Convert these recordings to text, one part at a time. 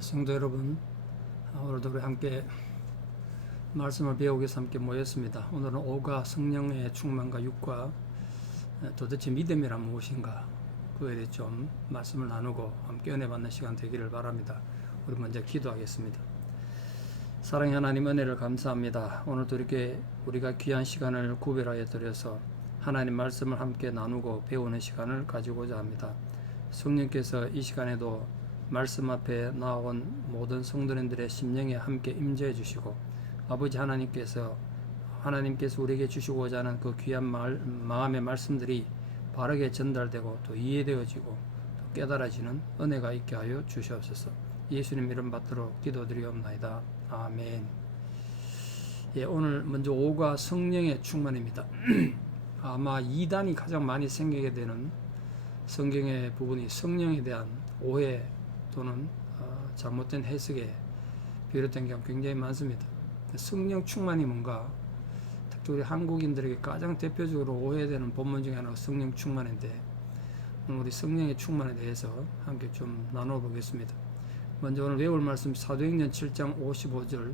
성도 여러분, 오늘도 우리 함께 말씀을 배우기 위해서 함께 모였습니다. 오늘은 5가 성령의 충만과 6과 도대체 믿음이란 무엇인가, 그에 대해 좀 말씀을 나누고 함께 은혜 받는 시간 되기를 바랍니다. 우리 먼저 기도하겠습니다. 사랑의 하나님, 은혜를 감사합니다. 오늘도 이렇게 우리가 귀한 시간을 구별하여 드려서 하나님 말씀을 함께 나누고 배우는 시간을 가지고자 합니다. 성령께서 이 시간에도 말씀 앞에 나온 모든 성도님들의 심령에 함께 임재해 주시고, 아버지 하나님께서 우리에게 주시고자 하는 그 귀한 마음의 말씀들이 바르게 전달되고 또 이해되어지고 또 깨달아지는 은혜가 있게 하여 주시옵소서. 예수님 이름 받도록 기도드리옵나이다. 아멘. 오늘 먼저 5가 성령의 충만입니다. 아마 2단이 가장 많이 생기게 되는 성경의 부분이 성령에 대한 오해 또는 잘못된 해석에 비롯된 경우 굉장히 많습니다. 성령 충만이 뭔가, 특히 우리 한국인들에게 가장 대표적으로 오해되는 본문 중에 하나가 성령 충만인데, 오늘 우리 성령의 충만에 대해서 함께 좀 나눠보겠습니다. 먼저 오늘 외울 말씀 사도행전 7장 55절,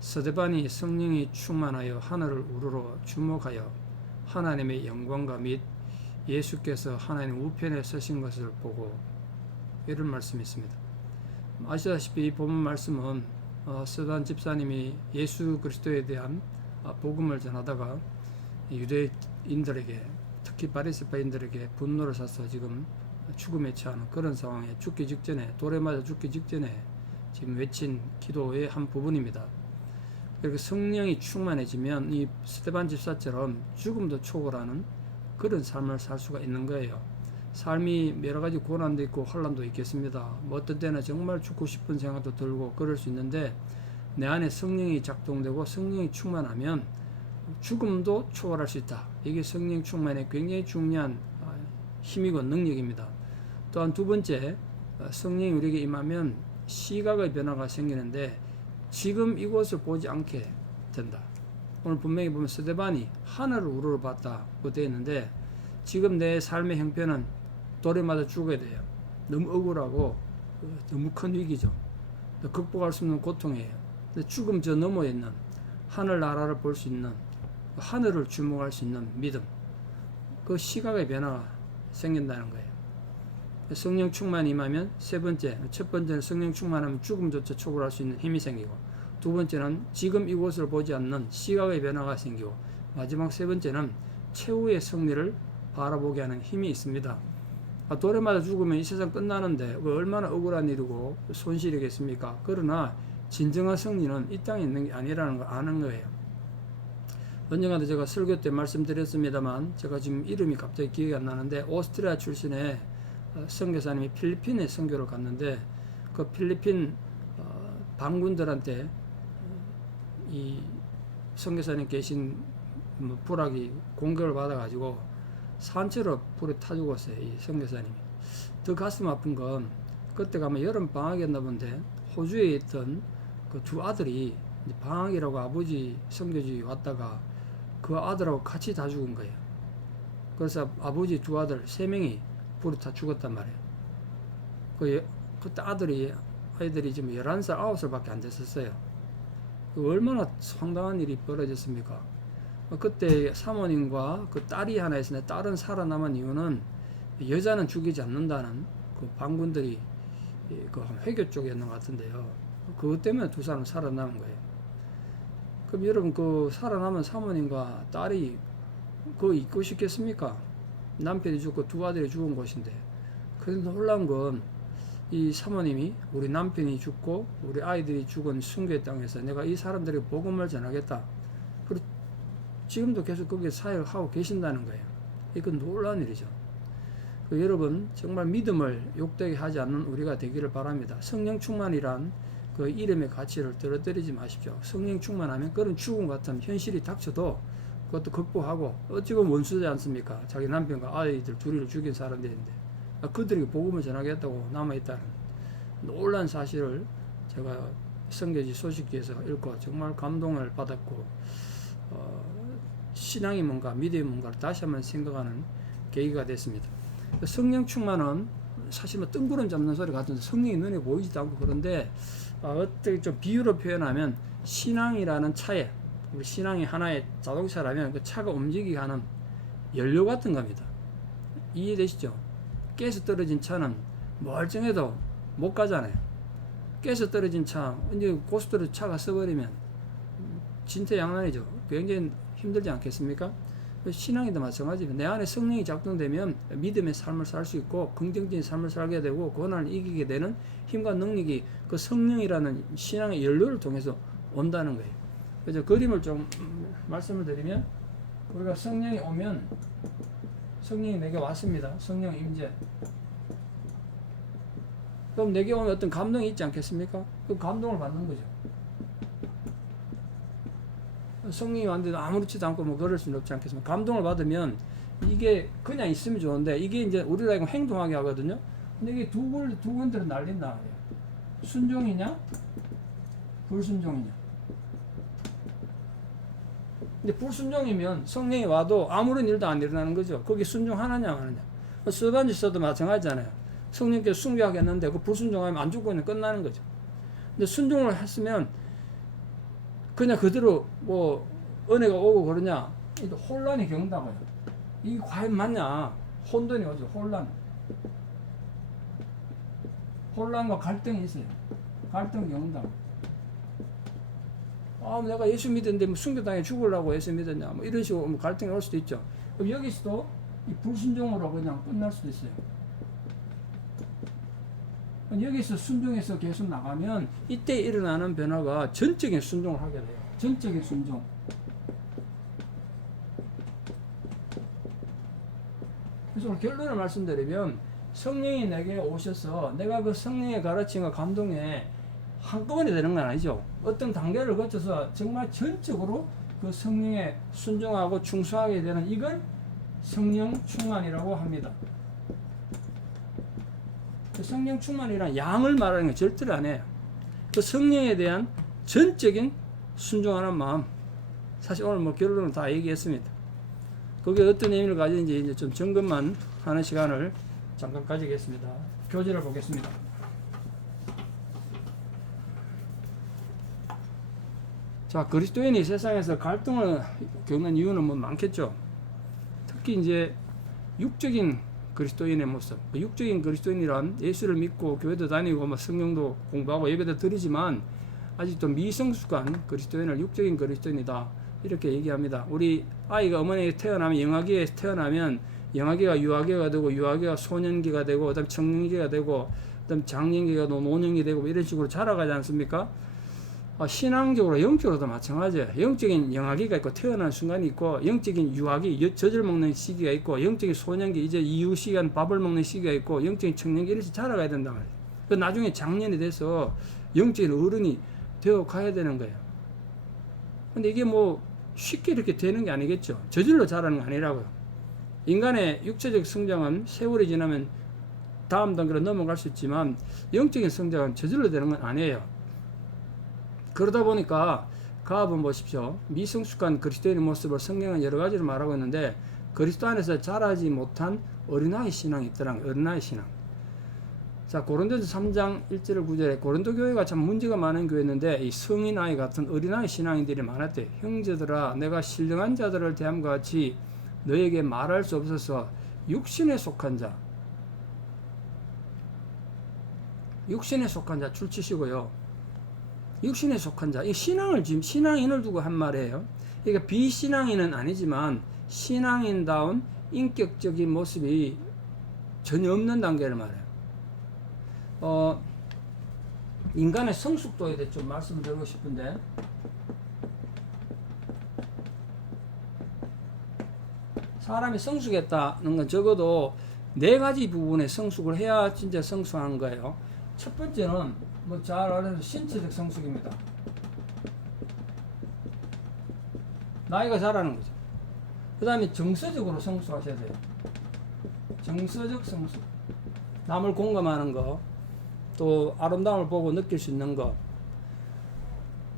스데반이 성령이 충만하여 하늘을 우러러 주목하여 하나님의 영광과 및 예수께서 하나님 우편에 서신 것을 보고, 이런 말씀이 있습니다. 아시다시피 이 본문 말씀은 스데반 집사님이 예수 그리스도에 대한 복음을 전하다가 유대인들에게, 특히 바리새파인들에게 분노를 사서 지금 죽음에 처하는 그런 상황에 죽기 직전에, 돌에 맞아 죽기 직전에 지금 외친 기도의 한 부분입니다. 그리고 성령이 충만해지면 이 스데반 집사처럼 죽음도 초월하는 그런 삶을 살 수가 있는 거예요. 삶이 여러 가지 고난도 있고 환난도 있겠습니다. 어떤 때는 정말 죽고 싶은 생각도 들고 그럴 수 있는데, 내 안에 성령이 작동되고 성령이 충만하면 죽음도 초월할 수 있다. 이게 성령 충만의 굉장히 중요한 힘이고 능력입니다. 또한 두 번째, 성령이 우리에게 임하면 시각의 변화가 생기는데 지금 이곳을 보지 않게 된다. 오늘 분명히 보면 스데반이 하늘을 우러러 봤다고 되어 있는데, 지금 내 삶의 형편은 돌에 맞아 죽어야 돼요. 너무 억울하고 너무 큰 위기죠. 극복할 수 없는 고통이에요. 근데 죽음 저 너머에 있는 하늘나라를 볼 수 있는, 하늘을 주목할 수 있는 믿음, 그 시각의 변화가 생긴다는 거예요. 성령 충만이 임하면 세 번째, 첫 번째는 성령 충만하면 죽음조차 초월할 수 있는 힘이 생기고, 두 번째는 지금 이곳을 보지 않는 시각의 변화가 생기고, 마지막 세 번째는 최후의 승리를 바라보게 하는 힘이 있습니다. 돌에 맞아 죽으면 이 세상 끝나는데 얼마나 억울한 일이고 손실이겠습니까? 그러나 진정한 승리는 이 땅에 있는 게 아니라는 걸 아는 거예요. 언젠가도 제가 설교 때 말씀드렸습니다만, 제가 지금 이름이 갑자기 기억이 안 나는데, 오스트리아 출신의 선교사님이 필리핀에 선교를 갔는데, 그 필리핀 반군들한테 이 선교사님 계신 부락이 공격을 받아가지고 산채로 불에 타 죽었어요, 이 선교사님이. 더 가슴 아픈 건, 그때 가면 여름 방학이었나 본데 호주에 있던 그 두 아들이 방학이라고 아버지 선교지 왔다가 그 아들하고 같이 다 죽은 거예요. 그래서 아버지 두 아들 세 명이 불에 타 죽었단 말이에요. 그때 아이들이 지금 11살, 9살밖에 안 됐었어요. 얼마나 황당한 일이 벌어졌습니까? 그때 사모님과 그 딸이 하나 있었는데, 딸은 살아남은 이유는 여자는 죽이지 않는다는 그 반군들이 그 회교 쪽이었는 것 같은데요. 그것 때문에 두 사람 살아남은 거예요. 그럼 여러분, 그 살아남은 사모님과 딸이 그거 잊고 싶겠습니까? 남편이 죽고 두 아들이 죽은 곳인데. 그래서 놀라운 건, 이 사모님이 우리 남편이 죽고 우리 아이들이 죽은 순교의 땅에서 내가 이 사람들에게 복음을 전하겠다. 그리고 지금도 계속 거기에 사역을 하고 계신다는 거예요. 이건 놀라운 일이죠. 여러분, 정말 믿음을 욕되게 하지 않는 우리가 되기를 바랍니다. 성령 충만이란 그 이름의 가치를 떨어뜨리지 마십시오. 성령 충만하면 그런 죽음 같은 현실이 닥쳐도 그것도 극복하고, 어찌 보면 원수지 않습니까? 자기 남편과 아이들 둘이를 죽인 사람들인데 그들에게 복음을 전하겠다고 남아있다는 놀라운 사실을 제가 선교지 소식지에서 읽고 정말 감동을 받았고, 신앙이 뭔가, 믿음이 뭔가를 다시 한번 생각하는 계기가 됐습니다. 성령 충만은 사실 뭐 뜬구름 잡는 소리 같은데 성령이 눈에 보이지도 않고 그런데 어떻게 좀 비유로 표현하면 신앙이라는 차에 우리 신앙이 하나의 자동차라면 그 차가 움직이게 하는 연료 같은 겁니다. 이해되시죠? 깨서 떨어진 차는 멀쩡해도 못 가잖아요. 깨서 떨어진 차 이제 고속도로 차가 써버리면 진퇴양난이죠. 굉장히 힘들지 않겠습니까? 신앙에도 마찬가지입니다. 내 안에 성령이 작동되면 믿음의 삶을 살 수 있고 긍정적인 삶을 살게 되고 고난을 이기게 되는 힘과 능력이 그 성령이라는 신앙의 연료를 통해서 온다는 거예요. 그래서 그림을 좀 말씀을 드리면 우리가 성령이 오면 성령이 내게 왔습니다. 성령 임재. 그럼 내게 오면 어떤 감동이 있지 않겠습니까? 그 감동을 받는 거죠. 성령이 왔는데도 아무렇지도 않고 뭐 그럴 수는 없지 않겠습니까? 감동을 받으면 이게 그냥 있으면 좋은데 이게 이제 우리가 이거 행동하게 하거든요. 근데 이게 두 군데로 날린다 말이에요. 순종이냐, 불순종이냐. 근데 불순종이면 성령이 와도 아무런 일도 안 일어나는 거죠. 거기 순종하느냐 마느냐. 서반지 써도 마찬가지잖아요. 성령께서 순교하겠는데 그 불순종하면 안 죽고 그냥 끝나는 거죠. 근데 순종을 했으면 그냥 그대로 뭐 은혜가 오고 그러냐 혼란이 겪는다고요. 이게 과연 맞냐? 혼돈이 오죠. 혼란과 갈등이 있어요. 갈등을 겪는다고. 내가 예수 믿었는데 뭐 순교당해 죽으려고 예수 믿었냐 뭐 이런 식으로 뭐 갈등이 올 수도 있죠. 그럼 여기서도 이 불순종으로 그냥 끝날 수도 있어요. 여기서 순종해서 계속 나가면 이때 일어나는 변화가 전적인 순종을 하게 돼요. 전적인 순종. 그래서 오늘 결론을 말씀드리면 성령이 내게 오셔서 내가 그 성령의 가르침과 감동에 한꺼번에 되는 건 아니죠. 어떤 단계를 거쳐서 정말 전적으로 그 성령에 순종하고 충성하게 되는 이걸 성령 충만이라고 합니다. 성령 충만이란 양을 말하는 게 절대로 안 해요. 그 성령에 대한 전적인 순종하는 마음. 사실 오늘 뭐 결론을 다 얘기했습니다. 그게 어떤 의미를 가지는지 이제 좀 점검만 하는 시간을 잠깐 가지겠습니다. 교재를 보겠습니다. 자, 그리스도인이 세상에서 갈등을 겪는 이유는 뭐 많겠죠. 특히 이제 육적인 그리스도인의 모습. 육적인 그리스도인이란 예수를 믿고 교회도 다니고 뭐 성경도 공부하고 예배도 드리지만 아직도 미성숙한 그리스도인을 육적인 그리스도인이다 이렇게 얘기합니다. 우리 아이가 어머니에 태어나면 영아기에 태어나면 영아기가 유아기가 되고 유아기가 소년기가 되고 그다음 청년기가 되고 그다음 장년기가 되고 노년기 되고 이런 식으로 자라가지 않습니까? 신앙적으로 영적으로도 마찬가지예요. 영적인 영아기가 있고 태어나는 순간이 있고 영적인 유아기 젖을 먹는 시기가 있고 영적인 소년기 이제 이후 시간 밥을 먹는 시기가 있고 영적인 청년기 이렇게 자라가야 된단 말이에요. 그 나중에 장년이 돼서 영적인 어른이 되어 가야 되는 거예요. 근데 이게 뭐 쉽게 이렇게 되는 게 아니겠죠. 저절로 자라는 게 아니라고요. 인간의 육체적 성장은 세월이 지나면 다음 단계로 넘어갈 수 있지만 영적인 성장은 저절로 되는 건 아니에요. 그러다 보니까 가업은 보십시오. 미성숙한 그리스도인의 모습을 성경은 여러 가지로 말하고 있는데 그리스도 안에서 자라지 못한 어린아이 신앙이 있더라. 어린아이 신앙. 자, 고린도서 3장 1절 9절에 고린도 교회가 참 문제가 많은 교회였는데 이 성인 아이 같은 어린아이 신앙인들이 많았대. 형제들아 내가 신령한 자들을 대함과 같이 너에게 말할 수 없어서 육신에 속한 자 출치시고요. 육신에 속한 자, 이 신앙을 지금 신앙인을 두고 한 말이에요. 그러니까 비신앙인은 아니지만 신앙인다운 인격적인 모습이 전혀 없는 단계를 말해요. 인간의 성숙도에 대해 좀 말씀을 드리고 싶은데 사람이 성숙했다는 건 적어도 4가지 부분에 성숙을 해야 진짜 성숙한 거예요. 첫 번째는 뭐 잘 알아서 신체적 성숙입니다. 나이가 자라는 거죠. 그 다음에 정서적으로 성숙하셔야 돼요. 정서적 성숙. 남을 공감하는 거, 또 아름다움을 보고 느낄 수 있는 거.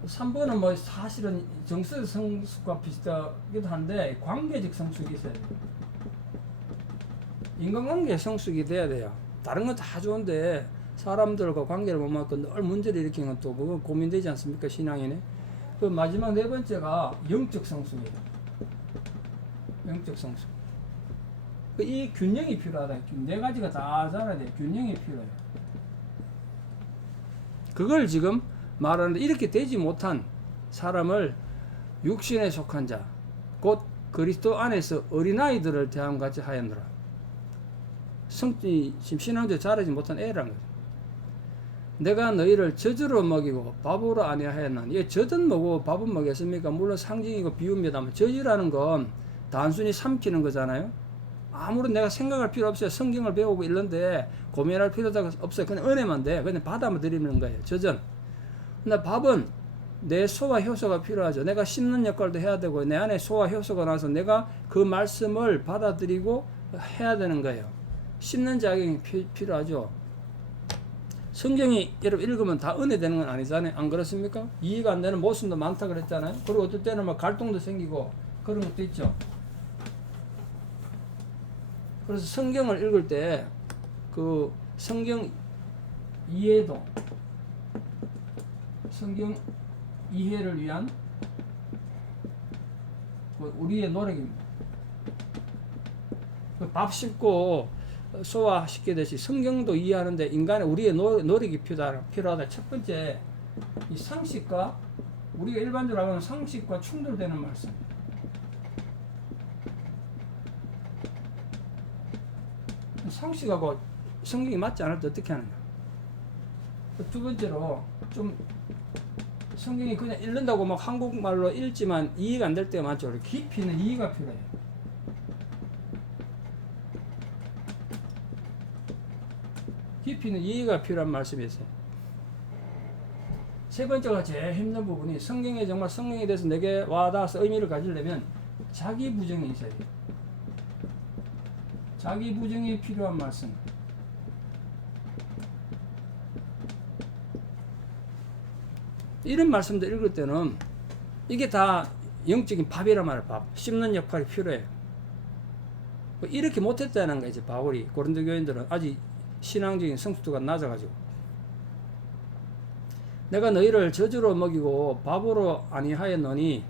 3번은 뭐 사실은 정서적 성숙과 비슷하기도 한데 관계적 성숙이 있어야 돼요. 인간관계 성숙이 돼야 돼요. 다른 건 다 좋은데 사람들과 관계를 못 맺고 늘 문제를 일으키는 건 또 그거 고민되지 않습니까? 신앙이네. 그 마지막 네 번째가 영적 성숙이에요. 영적 성숙. 이 균형이 필요하다. 네 가지가 다 살아야 돼. 균형이 필요해요. 그걸 지금 말하는데 이렇게 되지 못한 사람을 육신에 속한 자, 곧 그리스도 안에서 어린아이들을 대함 같이 하였노라. 지금 신앙적으로 자라지 못한 애라는 거죠. 내가 너희를 젖으로 먹이고 밥으로 아니하였나니. 이 젖은 뭐고 밥은 뭐겠습니까? 물론 상징이고 비유입니다만 젖이라는 건 단순히 삼키는 거잖아요. 아무런 내가 생각할 필요 없어요. 성경을 배우고 이런데 고민할 필요가 없어요. 그냥 은혜만 돼. 그냥 받아만 드리는 거예요. 젖은. 근데 밥은 내 소화 효소가 필요하죠. 내가 씹는 역할도 해야 되고 내 안에 소화 효소가 나서 내가 그 말씀을 받아들이고 해야 되는 거예요. 씹는 작용이 필요하죠. 성경이 여러분 읽으면 다 은혜 되는 건 아니잖아요. 안 그렇습니까? 이해가 안 되는 모습도 많다 그랬잖아요. 그리고 어떨 때는 막 갈등도 생기고 그런 것도 있죠. 그래서 성경을 읽을 때 그 성경 이해도, 성경 이해를 위한 우리의 노력입니다. 밥 씹고 소화시키듯이 성경도 이해하는데 인간의 우리의 노력이 필요하다. 첫 번째, 이 상식과 우리가 일반적으로 하는 상식과 충돌되는 말씀. 상식하고 성경이 맞지 않을 때 어떻게 하는가? 두 번째로 좀 성경이 그냥 읽는다고 막 한국말로 읽지만 이해가 안 될 때가 많죠. 깊이 있는 이해가 필요해요. 깊이 있는 이해가 필요한 말씀이 있어요. 세 번째가 제일 힘든 부분이 성경에 정말 성경에 대해서 내게 와닿아서 의미를 가지려면 자기 부정이 있어야 돼요. 자기 부정이 필요한 말씀. 이런 말씀들 읽을 때는 이게 다 영적인 밥이란 말이에요. 밥. 씹는 역할이 필요해요. 이렇게 못했다는 거예요. 이제 바울이 고린도 교인들은 아직 신앙적인 성숙도가 낮아가지고 내가 너희를 젖으로 먹이고 밥으로 아니하였노니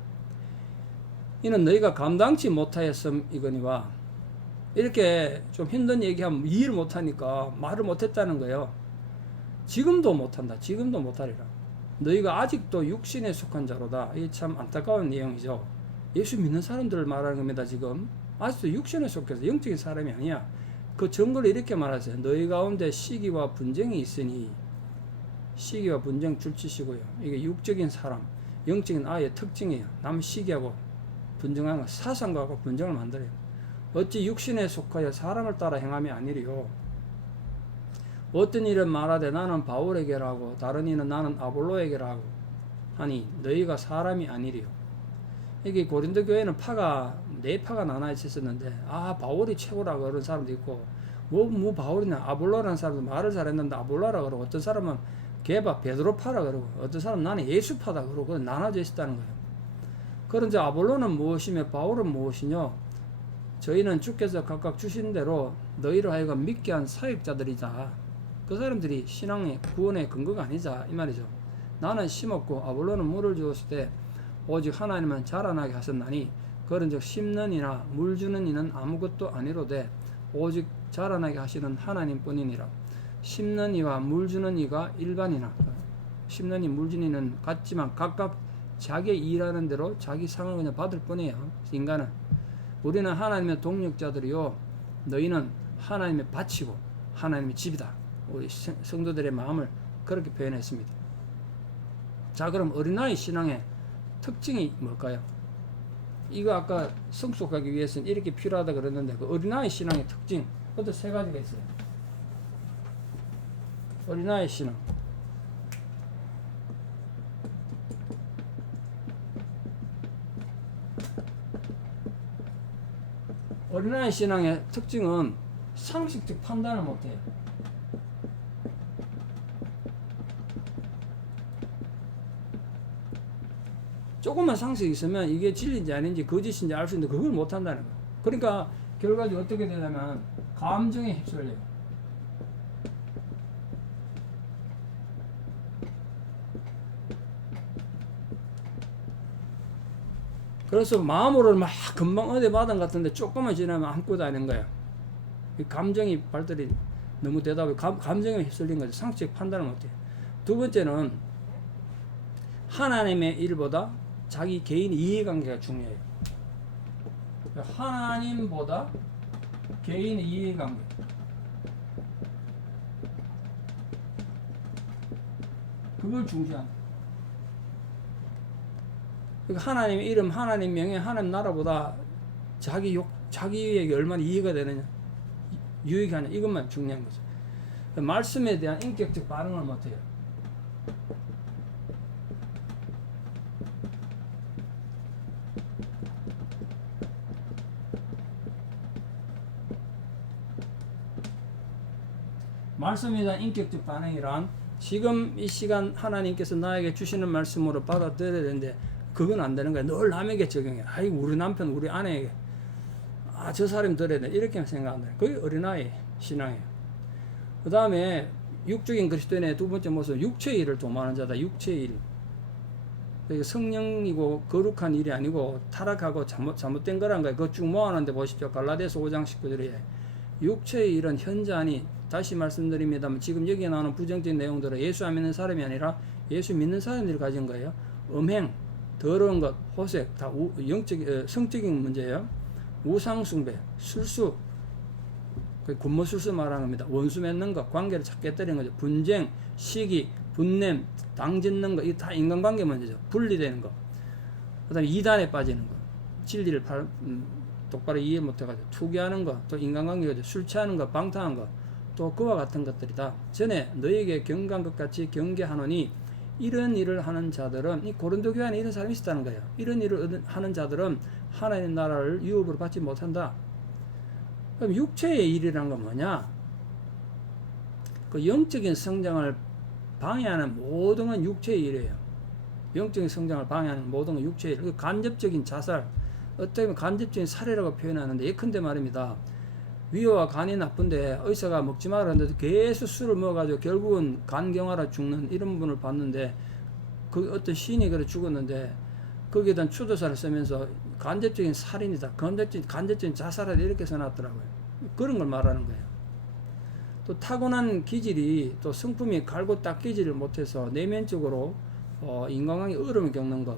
이는 너희가 감당치 못하였음이거니와. 이렇게 좀 힘든 얘기하면 이해를 못하니까 말을 못했다는 거예요. 지금도 못한다. 지금도 못하리라. 너희가 아직도 육신에 속한 자로다. 이게 참 안타까운 내용이죠. 예수 믿는 사람들을 말하는 겁니다. 지금 아직도 육신에 속해서 영적인 사람이 아니야. 그 증거를 이렇게 말하세요. 너희 가운데 시기와 분쟁이 있으니. 시기와 분쟁 줄치시고요. 이게 육적인 사람, 영적인 아이의 특징이에요. 남 시기하고 분쟁하는 거, 사상과하고 분쟁을 만들어요. 어찌 육신에 속하여 사람을 따라 행함이 아니리요. 어떤 일은 말하되 나는 바울에게라 하고 다른 이는 나는 아볼로에게라 하고 하니 너희가 사람이 아니리요. 이게 고린도 교회는 파가 네 파가 나눠 있었는데 바울이 최고라 그런 사람도 있고 뭐 바울이나 아볼로라는 사람도 말을 잘했는데 아볼로라 그러고 어떤 사람은 개바 베드로파라 그러고 어떤 사람은 나는 예수파다 그러고 나눠져 있었다는 거예요. 그런데 아볼로는 무엇이며 바울은 무엇이냐? 저희는 주께서 각각 주신 대로 너희로 하여금 믿게 한 사역자들이자 그 사람들이 신앙의 구원의 근거가 아니자 이 말이죠. 나는 심었고 아볼로는 물을 주었을 때 오직 하나님은 자라나게 하셨나니 그런즉 심는 이나 물 주는 이는 아무것도 아니로되 오직 자라나게 하시는 하나님뿐이니라. 심는 이와 물 주는 이가 일반이나 심는 이 물 주는 이는 같지만 각각 자기 일하는 대로 자기 상을 그냥 받을 뿐이에요. 인간은 우리는 하나님의 동력자들이요 너희는 하나님의 밭이고 하나님의 집이다. 우리 성도들의 마음을 그렇게 표현했습니다. 자, 그럼 어린아이 신앙의 특징이 뭘까요? 이거 아까 성숙하기 위해서는 이렇게 필요하다 그랬는데 그 어린아이 신앙의 특징 그것도 세 가지가 있어요. 어린아이 신앙. 어린아이 신앙의 특징은 상식적 판단을 못해요. 조금만 상식이 있으면 이게 진리인지 아닌지 거짓인지 알 수 있는데 그걸 못한다는 거예요. 그러니까 결과적으로 어떻게 되냐면 감정에 휩쓸려요. 그래서 마음으로는 막 금방 어디 마당 같은데 조금만 지나면 안고 다니는 거야. 이 감정이 발달이 너무 되다 보니 감정에 휩쓸린 거죠. 상식 판단을 못해요. 두 번째는 하나님의 일보다 자기 개인 이해관계가 중요해요. 하나님보다 개인 이해관계. 그걸 중시한다. 그러니까 하나님의 이름, 하나님 명예, 하나님 나라보다 자기에게 얼마나 이해가 되느냐, 유익이 하냐, 이것만 중요한 거죠. 말씀에 대한 인격적 반응을 못해요. 말씀에 대한 인격적 반응이란 지금 이 시간 하나님께서 나에게 주시는 말씀으로 받아들여야 되는데 그건 안 되는 거야. 늘 남에게 적용해. 아이고 우리 남편, 우리 아내에게 저 사람 들어야 돼. 이렇게 생각한다. 그게 어린아이 신앙이에요. 그 다음에 육적인 그리스도인의 두 번째 모습, 육체의 일을 도모하는 자다. 육체의 일. 그러니까 성령이고 거룩한 일이 아니고 타락하고 잘못된 거란 거예요. 그거 쭉 모아놓는데 보십시오. 갈라디아서 5장 19절에 육체의 일은 현저하니, 다시 말씀드립니다만 지금 여기에 나오는 부정적인 내용들은 예수 안 믿는 사람이 아니라 예수 믿는 사람들이 가진 거예요. 음행, 더러운 것, 호색, 다 성적인 문제예요. 우상숭배, 술수, 군무술수 말하는 겁니다. 원수 맺는 것, 관계를 찾게 때리는 거죠. 분쟁, 시기, 분냄, 당짓는 것, 이게 다 인간관계 문제죠. 분리되는 것. 그 다음에 이단에 빠지는 것, 진리를 똑바로 이해 못해가지고 투기하는 것, 또 인간관계죠. 술 취하는 것, 방탕한 것, 또 그와 같은 것들이다. 전에 너에게 경고한 것 같이 경계하노니 이런 일을 하는 자들은, 이 고린도 교회 안에 이런 사람이 있었다는 거예요. 이런 일을 하는 자들은 하나님 나라를 유업으로 받지 못한다. 그럼 육체의 일이란 건 뭐냐? 그 영적인 성장을 방해하는 모든 건 육체의 일이에요. 영적인 성장을 방해하는 모든 건 육체의 일. 간접적인 자살, 어떻게 보면 간접적인 살해라고 표현하는데, 예컨대 말입니다. 위와 간이 나쁜데 의사가 먹지 말라 하는데 계속 술을 먹어가지고 결국은 간경화라 죽는 이런 분을 봤는데, 그 어떤 시인이 그래 죽었는데 거기에 대한 추도사를 쓰면서 간접적인 살인이다, 간접적인 자살이다 이렇게 써놨더라고요. 그런 걸 말하는 거예요. 또 타고난 기질이, 또 성품이 갈고 닦이지를 못해서 내면적으로 인간관계 어려움을 겪는 것,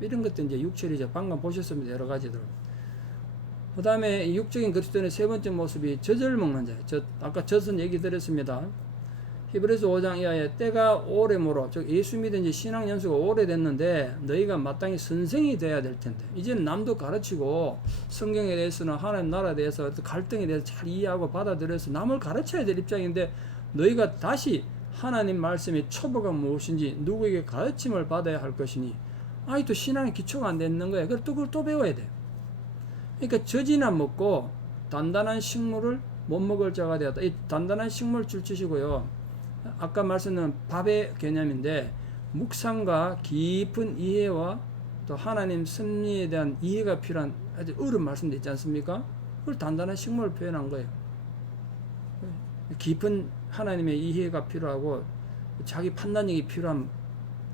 이런 것도 이제 육체리죠. 방금 보셨습니다. 여러 가지들. 그 다음에 육적인 그리스도인의 세 번째 모습이 젖을 먹는 자예요. 아까 젖은 얘기 드렸습니다. 히브리서 5장 이하에 때가 오래므로, 즉 예수 믿은 지 신앙 연수가 오래됐는데 너희가 마땅히 선생이 돼야 될 텐데, 이제는 남도 가르치고 성경에 대해서는 하나님 나라에 대해서 갈등에 대해서 잘 이해하고 받아들여서 남을 가르쳐야 될 입장인데, 너희가 다시 하나님 말씀의 초보가 무엇인지 누구에게 가르침을 받아야 할 것이니, 또 신앙의 기초가 안 되는 거예요. 그래서 그걸 또 배워야 돼요. 그러니까 젖이나 먹고 단단한 식물을 못 먹을 자가 되었다. 이 단단한 식물 줄치시고요. 아까 말씀드린 밥의 개념인데, 묵상과 깊은 이해와 또 하나님 섭리에 대한 이해가 필요한 아주 어려운 말씀도 있지 않습니까? 그걸 단단한 식물을 표현한 거예요. 깊은 하나님의 이해가 필요하고 자기 판단력이 필요한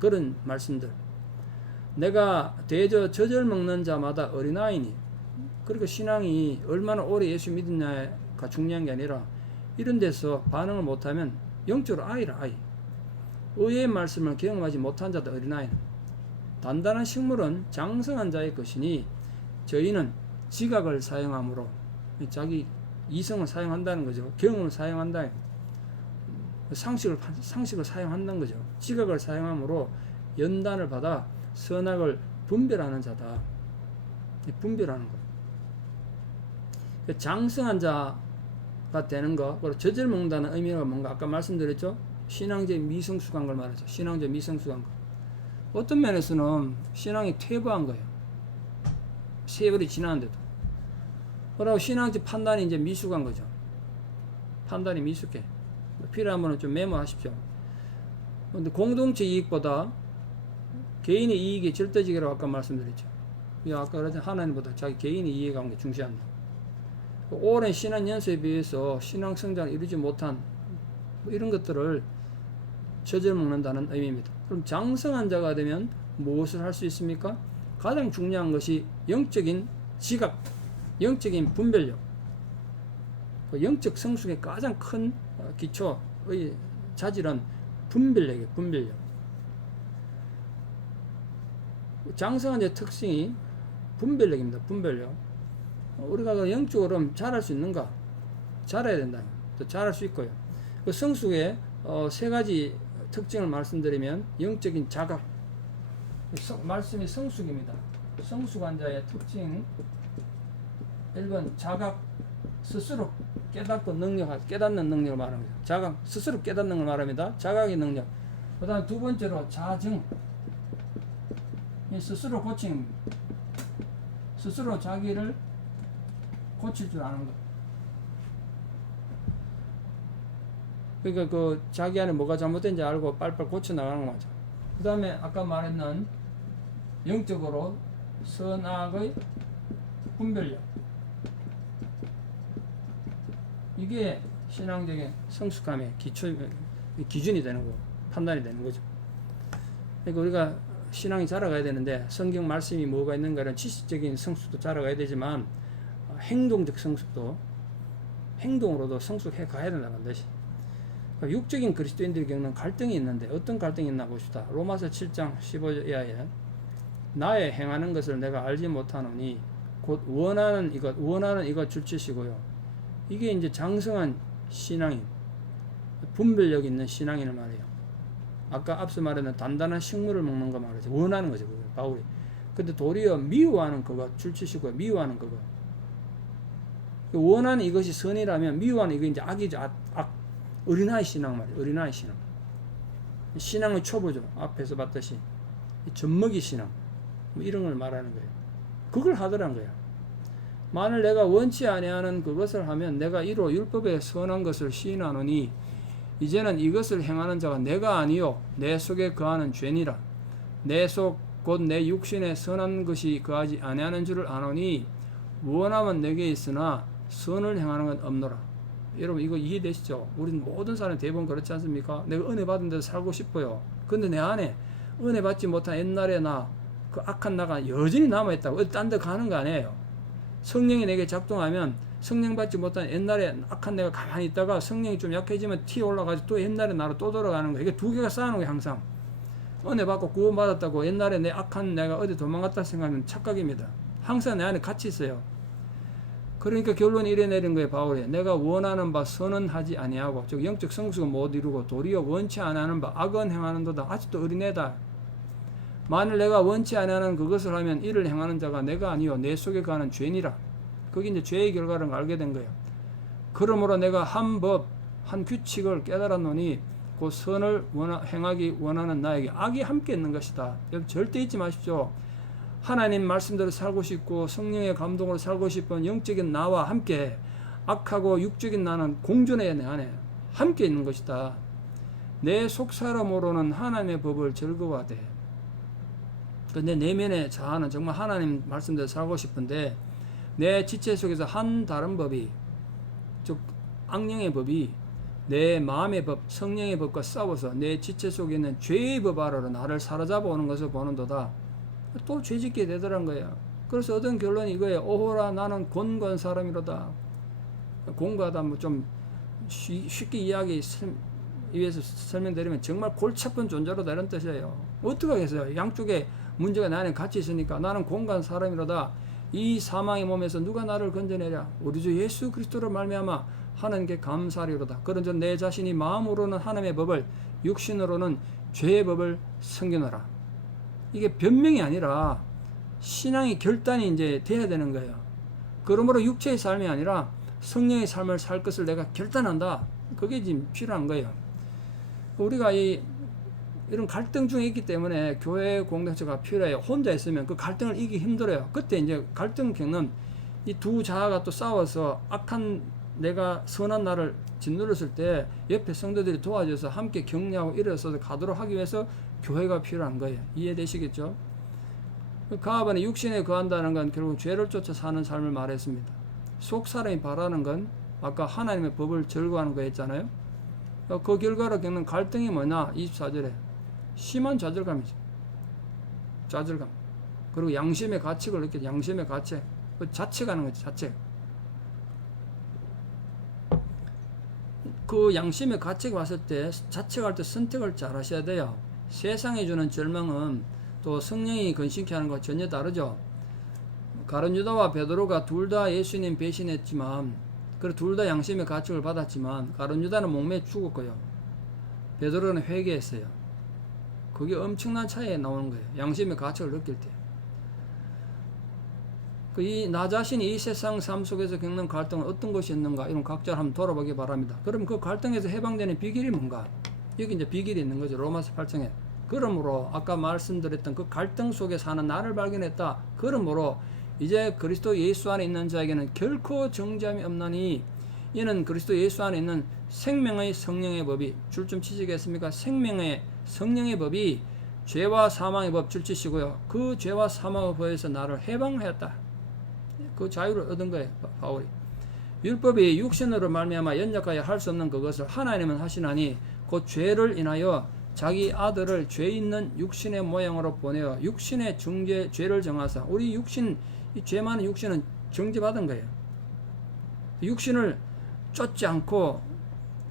그런 말씀들. 내가 대저 젖을 먹는 자마다 어린아이니, 그러니까 신앙이 얼마나 오래 예수 믿느냐가 중요한 게 아니라, 이런 데서 반응을 못하면 영적으로 아이라 아이. 의의 말씀을 경험하지 못한 자도 어린아이는. 단단한 식물은 장성한 자의 것이니 저희는 지각을 사용함으로, 자기 이성을 사용한다는 거죠. 경험을 사용한다. 상식을 사용한다는 거죠. 지각을 사용함으로 연단을 받아 선악을 분별하는 자다. 분별하는 거. 장성한 자가 되는 거, 그리고 젖을 먹는다는 의미가 뭔가 아까 말씀드렸죠. 신앙적 미성숙한 걸 말하죠. 신앙적 미성숙한 거. 어떤 면에서는 신앙이 퇴보한 거예요. 세월이 지났는데도. 그리고 신앙적 판단이 이제 미숙한 거죠. 판단이 미숙해. 필요한 분은 좀 메모하십시오. 근데 공동체 이익보다 개인의 이익이 절대적이라고 아까 말씀드렸죠. 아까 그랬던 하나님보다 자기 개인의 이해관계 중시한다. 오랜 신앙 연수에 비해서 신앙 성장을 이루지 못한 이런 것들을 젖을 먹는다는 의미입니다. 그럼 장성한 자가 되면 무엇을 할 수 있습니까? 가장 중요한 것이 영적인 지각, 영적인 분별력. 그 영적 성숙의 가장 큰 기초의 자질은 분별력이에요. 분별력. 장성한 특징이 분별력입니다. 분별력. 우리가 그 영적으로 잘할 수 있는가? 잘해야 된다. 또 잘할 수 있고요. 그 성숙의 세 가지 특징을 말씀드리면 영적인 자각. 말씀이 성숙입니다. 성숙한 자의 특징 1번 자각, 스스로 깨닫고 깨닫는 능력을 말합니다. 자각, 스스로 깨닫는 걸 말합니다. 자각의 능력. 그 다음 두 번째로 자증, 스스로 고침입니다. 스스로 자기를 고칠 줄 아는 것. 그러니까 그 자기 안에 뭐가 잘못된지 알고 빨리빨리 고쳐 나가는 거죠. 그 다음에 아까 말했는 영적으로 선악의 분별력. 이게 신앙적인 성숙함의 기준이 되는 거고 판단이 되는 거죠. 그러니까 우리가 신앙이 자라가야 되는데 성경 말씀이 뭐가 있는가는 지식적인 성숙도 자라가야 되지만 행동적 성숙도 행동으로도 성숙해 가야 된다 반드시. 육적인 그리스도인들이 겪는 갈등이 있는데 어떤 갈등이 있나 봅시다. 로마서 7장 15절 이하에 나의 행하는 것을 내가 알지 못하노니 곧 원하는 이것 줄치시고요. 이게 이제 장성한 신앙인, 분별력 있는 신앙인을 말해요. 아까 앞서 말했던 단단한 식물을 먹는 거 말이죠. 원하는 거죠, 바울이. 근데 도리어 미워하는 그것 줄치시고요. 미워하는 그것. 원하는 이것이 선이라면 미워하는 이거 이제 악이죠. 악. 어린아이 신앙 말이에요. 어린아이 신앙. 신앙의 초보죠. 앞에서 봤듯이 젖먹이 신앙. 뭐 이런 걸 말하는 거예요. 그걸 하더란 거야. 만일 내가 원치 아니하는 그것을 하면 내가 이로 율법에 선한 것을 시인하노니 이제는 이것을 행하는 자가 내가 아니요 내 속에 거하는 죄니라. 내 속 곧 내 육신에 선한 것이 거하지 아니하는 줄을 아노니 원함은 내게 있으나 선을 행하는 건 없노라. 여러분 이거 이해되시죠? 우리는 모든 사람이 대부분 그렇지 않습니까? 내가 은혜 받은 데서 살고 싶어요. 근데 내 안에 은혜 받지 못한 옛날에 그 악한 나가 여전히 남아있다고 어디 딴 데 가는 거 아니에요. 성령이 내게 작동하면 성령 받지 못한 옛날에 악한 내가 가만히 있다가 성령이 좀 약해지면 튀어 올라가서 또 옛날에 나로 또 돌아가는 거예요. 이게 두 개가 쌓아놓은 거예요. 항상 은혜 받고 구원받았다고 옛날에 내 악한 내가 어디 도망갔다 생각하면 착각입니다. 항상 내 안에 같이 있어요. 그러니까 결론이 이래 내린 거예요. 바울이 내가 원하는 바 선은 하지 아니하고 즉 영적 성숙은 못 이루고 도리어 원치 아니하는 바 악은 행하는도다. 아직도 어린애다. 만일 내가 원치 아니하는 그것을 하면 이를 행하는 자가 내가 아니요 내 속에 가는 죄니라. 그게 이제 죄의 결과를 알게 된 거예요. 그러므로 내가 한 법, 한 규칙을 깨달았노니 그 선을 행하기 원하는 나에게 악이 함께 있는 것이다. 여러분 절대 잊지 마십시오. 하나님 말씀대로 살고 싶고 성령의 감동으로 살고 싶은 영적인 나와 함께 악하고 육적인 나는 공존해야 내 안에 함께 있는 것이다. 내 속사람으로는 하나님의 법을 즐거워하되 내 내면의 자아는 정말 하나님 말씀대로 살고 싶은데 내 지체 속에서 한 다른 법이 즉 악령의 법이 내 마음의 법, 성령의 법과 싸워서 내 지체 속에 있는 죄의 법 아래로 나를 사로잡아 오는 것을 보는도다. 또 죄짓게 되더란 거예요. 그래서 얻은 결론이 이거예요. 오호라 나는 곤고한 사람이로다. 곤고하다 뭐 좀 쉽게 이야기 위해서 설명드리면 정말 골치 아픈 존재로다 이런 뜻이에요. 어떻게 하겠어요? 양쪽에 문제가 내 안에 같이 있으니까 나는 곤고한 사람이로다. 이 사망의 몸에서 누가 나를 건져내랴? 우리 주 예수 그리스도로 말미암아 하나님께 감사하리로다. 그런즉 내 자신이 마음으로는 하나님의 법을 육신으로는 죄의 법을 섬기노라. 이게 변명이 아니라 신앙의 결단이 이제 돼야 되는 거예요. 그러므로 육체의 삶이 아니라 성령의 삶을 살 것을 내가 결단한다. 그게 지금 필요한 거예요. 우리가 이런 갈등 중에 있기 때문에 교회 공동체가 필요해요. 혼자 있으면 그 갈등을 이기기 힘들어요. 그때 이제 갈등 겪는 이 두 자아가 또 싸워서 악한 내가 선한 나를 짓누렸을 때 옆에 성도들이 도와줘서 함께 격려하고 일어서서 가도록 하기 위해서 교회가 필요한 거예요. 이해되시겠죠? 가압안에 육신에 거한다는 건 결국 죄를 쫓아 사는 삶을 말했습니다. 속 사람이 바라는 건 아까 하나님의 법을 즐거워하는 거 했잖아요. 그 결과로 겪는 갈등이 뭐냐? 24절에 심한 좌절감이죠. 좌절감. 그리고 양심의 가책을 느껴. 양심의 가책. 자책하는 거지, 자책. 그 양심의 가책이 왔을 때 자책할 때 선택을 잘 하셔야 돼요. 세상이 주는 절망은 또 성령이 근심케 하는 거 전혀 다르죠. 가룟 유다와 베드로가 둘 다 예수님 배신했지만, 그리고 둘 다 양심의 가책을 받았지만, 가룟 유다는 목매에 죽었고요. 베드로는 회개했어요. 그게 엄청난 차이에 나오는 거예요. 양심의 가책을 느낄 때. 나 자신이 이 세상 삶 속에서 겪는 갈등은 어떤 것이 있는가, 이런 각자를 한번 돌아보기 바랍니다. 그럼 그 갈등에서 해방되는 비결이 뭔가? 여기 이제 비결이 있는 거죠. 로마서 8장에. 그러므로 아까 말씀드렸던 그 갈등 속에 사는 나를 발견했다. 그러므로 이제 그리스도 예수 안에 있는 자에게는 결코 정죄함이 없나니 이는 그리스도 예수 안에 있는 생명의 성령의 법이, 줄 좀 치시겠습니까? 생명의 성령의 법이 죄와 사망의 법 줄치시고요. 그 죄와 사망의 법에서 나를 해방하였다. 그 자유를 얻은 거예요, 바울이. 율법이 육신으로 말미암아 연약하여 할 수 없는 그것을 하나님은 하시나니 곧 죄를 인하여 자기 아들을 죄 있는 육신의 모양으로 보내어 육신의 죄를 정하사. 우리 육신, 이 죄 많은 육신은 정죄받은 거예요. 육신을 쫓지 않고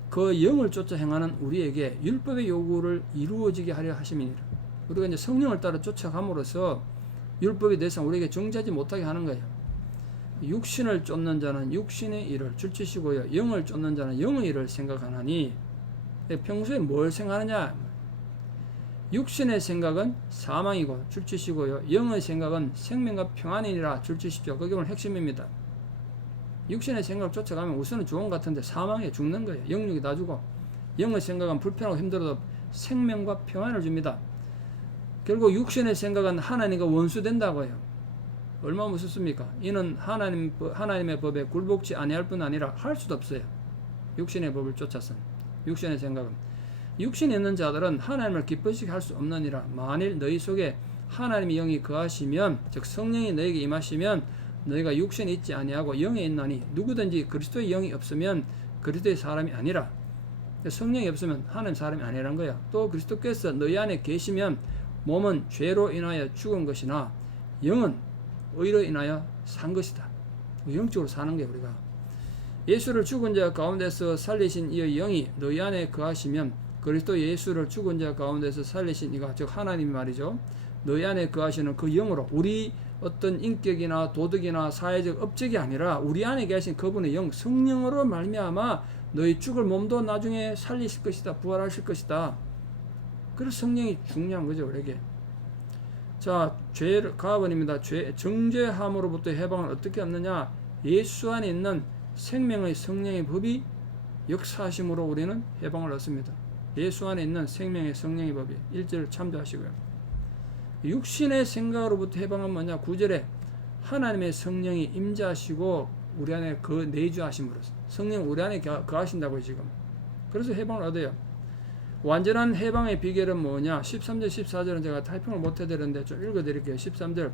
그 영을 쫓아 행하는 우리에게 율법의 요구를 이루어지게 하려 하심이니라. 우리가 이제 성령을 따라 쫓아감으로써 율법에 대해서 우리에게 정죄하지 못하게 하는 거예요. 육신을 쫓는 자는 육신의 일을 줄치시고요. 영을 쫓는 자는 영의 일을 생각하나니, 평소에 뭘 생각하느냐? 육신의 생각은 사망이고 줄치시고요. 영의 생각은 생명과 평안이니라 줄치십시오. 그게 오늘 핵심입니다. 육신의 생각을 쫓아가면 우선은 좋은 것 같은데 사망에 죽는 거예요. 영육이 다 죽어. 영의 생각은 불편하고 힘들어도 생명과 평안을 줍니다. 결국 육신의 생각은 하나님과 원수된다고 해요. 얼마나 무섭습니까? 이는 하나님의 법에 굴복지 아니할 뿐 아니라 할 수도 없어요. 육신의 법을 쫓아서. 육신의 생각은. 육신에 있는 자들은 하나님을 기쁘시게 할 수 없느니라. 만일 너희 속에 하나님의 영이 거하시면, 즉 성령이 너에게 임하시면 너희가 육신에 있지 아니하고 영에 있나니 누구든지 그리스도의 영이 없으면 그리스도의 사람이 아니라. 성령이 없으면 하나님 사람이 아니라는 거야. 또 그리스도께서 너희 안에 계시면 몸은 죄로 인하여 죽은 것이나 영은 의로 인하여 산 것이다. 영적으로 사는 게 우리가. 예수를 죽은 자 가운데서 살리신 이의 영이 너희 안에 거하시면 그리스도 예수를 죽은 자 가운데서 살리신 이가, 즉 하나님 말이죠. 너희 안에 거하시는 그 영으로, 우리 어떤 인격이나 도덕이나 사회적 업적이 아니라 우리 안에 계신 그분의 영, 성령으로 말미암아 너희 죽을 몸도 나중에 살리실 것이다. 부활하실 것이다. 그래서 성령이 중요한 거죠, 우리에게. 자, 가번입니다. 정죄함으로부터 해방을 어떻게 얻느냐? 예수 안에 있는 생명의 성령의 법이 역사하심으로 우리는 해방을 얻습니다. 예수 안에 있는 생명의 성령의 법이. 1절을 참조하시고요. 육신의 생각으로부터 해방은 뭐냐? 9절에 하나님의 성령이 임재하시고 우리 안에 내주하심으로써. 성령 우리 안에 거하신다고요, 지금. 그래서 해방을 얻어요. 완전한 해방의 비결은 뭐냐? 13절 14절은 제가 타이핑을 못 해드렸는데 좀 읽어드릴게요. 13절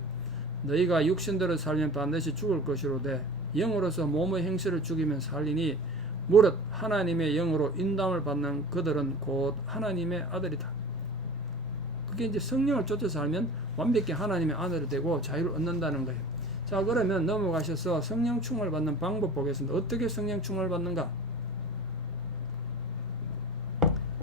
너희가 육신대로 살면 반드시 죽을 것이로되 영으로서 몸의 행실을 죽이면 살리니 무릇 하나님의 영으로 인담을 받는 그들은 곧 하나님의 아들이다. 그게 이제 성령을 쫓아 살면 완벽히 하나님의 아들이 되고 자유를 얻는다는 거예요. 자, 그러면 넘어가셔서 성령 충만을 받는 방법 보겠습니다. 어떻게 성령 충만을 받는가?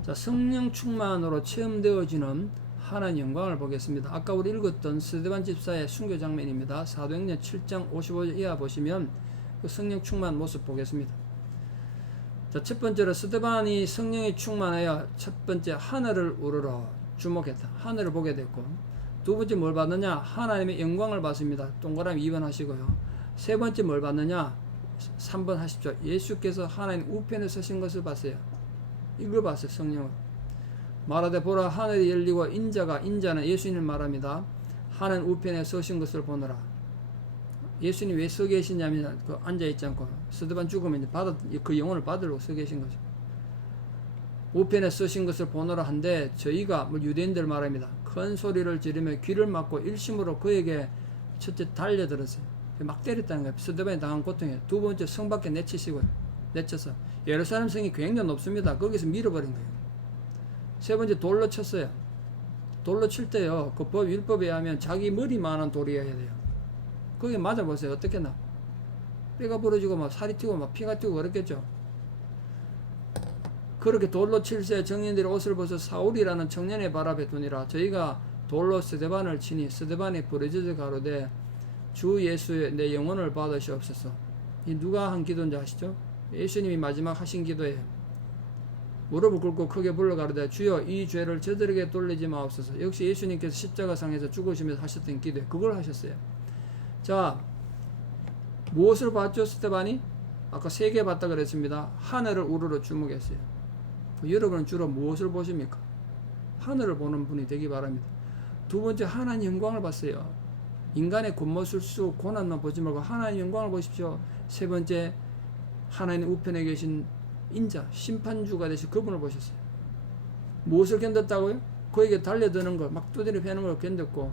자, 성령 충만으로 체험되어지는 하나님 영광을 보겠습니다. 아까 우리 읽었던 스데반 집사의 순교 장면입니다. 사도행전 7장 55절 이하 보시면 그 성령 충만 모습 보겠습니다. 자, 첫 번째로 스데반이 성령이 충만하여 첫 번째 하늘을 우러러 주목했다. 하늘을 보게 됐고, 두 번째 뭘 받느냐? 하나님의 영광을 받습니다. 동그라미 2번 하시고요. 세 번째 뭘 받느냐? 3번 하십시오. 예수께서 하나님 우편에 서신 것을 봤어요. 이걸 봤어요. 성령을. 말하되 보라 하늘이 열리고 인자는 예수님을 말합니다. 하늘 우편에 서신 것을 보느라. 예수님 왜 서 계시냐면 그 앉아있지 않고 스데반 죽으면 그 영혼을 받으려고 서 계신 거죠. 우편에 서신 것을 보느라 한데 저희가 유대인들 말합니다. 큰 소리를 지르며 귀를 막고 일심으로 그에게 첫째 달려들었어요. 막 때렸다는 거예요. 스데반이 당한 고통에. 두 번째 성 밖에 내쳐서 예루살렘 성이 굉장히 높습니다. 거기서 밀어버린 거예요. 세 번째 돌로 쳤어요. 돌로 칠 때요, 그 법 율법에 하면 자기 머리만한 돌이어야 돼요. 거기 맞아보세요. 어떻겠나? 뼈가 부러지고 막 살이 튀고 막 피가 튀고 그렇겠죠. 그렇게 돌로 칠세 정인들이 옷을 벗어 사울이라는 청년의 발 앞에 두니라. 저희가 돌로 스데반을 치니 스데반이 부러져서 가로되 주 예수의 내 영혼을 받으시옵소서. 이 누가 한 기도인지 아시죠? 예수님이 마지막 하신 기도예요. 무릎을 꿇고 크게 불러 가로되 주여 이 죄를 저들에게 돌리지 마옵소서. 역시 예수님께서 십자가상에서 죽으시면서 하셨던 기도예요. 그걸 하셨어요. 자, 무엇을 봤죠 스데반이? 아까 3개 봤다 그랬습니다. 하늘을 우러러 주목했어요. 여러분은 주로 무엇을 보십니까? 하늘을 보는 분이 되기 바랍니다. 두 번째, 하나님 영광을 봤어요. 인간의 겉모술수 고난만 보지 말고 하나님 영광을 보십시오. 세 번째, 하나님 우편에 계신 인자, 심판주가 되신 그분을 보셨어요. 무엇을 견뎠다고요? 그에게 달려드는 걸, 막 두드려 패는 걸 견뎠고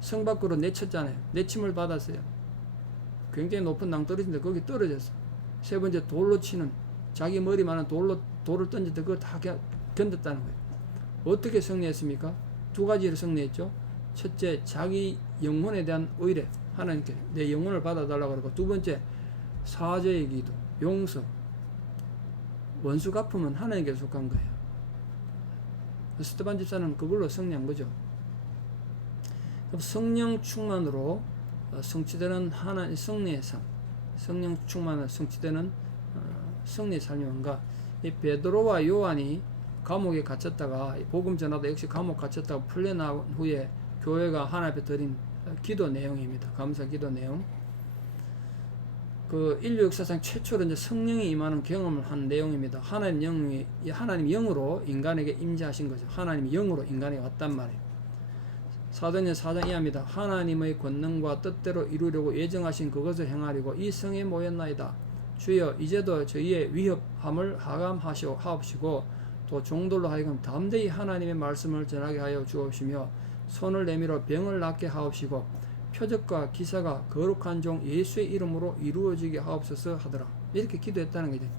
성 밖으로 내쳤잖아요. 내침을 받았어요. 굉장히 높은 낭떠러지인데 거기 떨어졌어. 세 번째, 돌로 치는, 자기 머리만한 돌을 던졌는데 그걸 다 견뎠다는 거예요. 어떻게 승리했습니까? 2가지를 승리했죠. 첫째, 자기 영혼에 대한 의뢰, 하나님께 내 영혼을 받아달라고 그러고, 두 번째, 사죄의 기도, 용서, 원수 갚으면 하나님께 속한 거예요. 스데반 집사는 그걸로 승리한 거죠. 성령 충만으로 성취되는 하나님 승리의 삶, 성령 충만으로 성취되는 승리의 삶이 뭔가? 이 베드로와 요한이 감옥에 갇혔다가 복음 전하다 역시 감옥 갇혔다가 풀려나온 후에 교회가 하나님 앞에 드린 기도 내용입니다. 감사 기도 내용. 그 인류 역사상 최초로 이제 성령이 임하는 경험을 한 내용입니다. 하나님 영으로 인간에게 임재하신 거죠. 하나님이 영으로 인간에게 왔단 말이에요. 사도행전 4장 이하입니다. 하나님의 권능과 뜻대로 이루려고 예정하신 그것을 행하려고 이 성에 모였나이다. 주여 이제도 저희의 위협함을 하감하옵시고 또 종들로 하여금 담대히 하나님의 말씀을 전하게 하여 주옵시며 손을 내밀어 병을 낫게 하옵시고 표적과 기사가 거룩한 종 예수의 이름으로 이루어지게 하옵소서 하더라. 이렇게 기도했다는 거죠.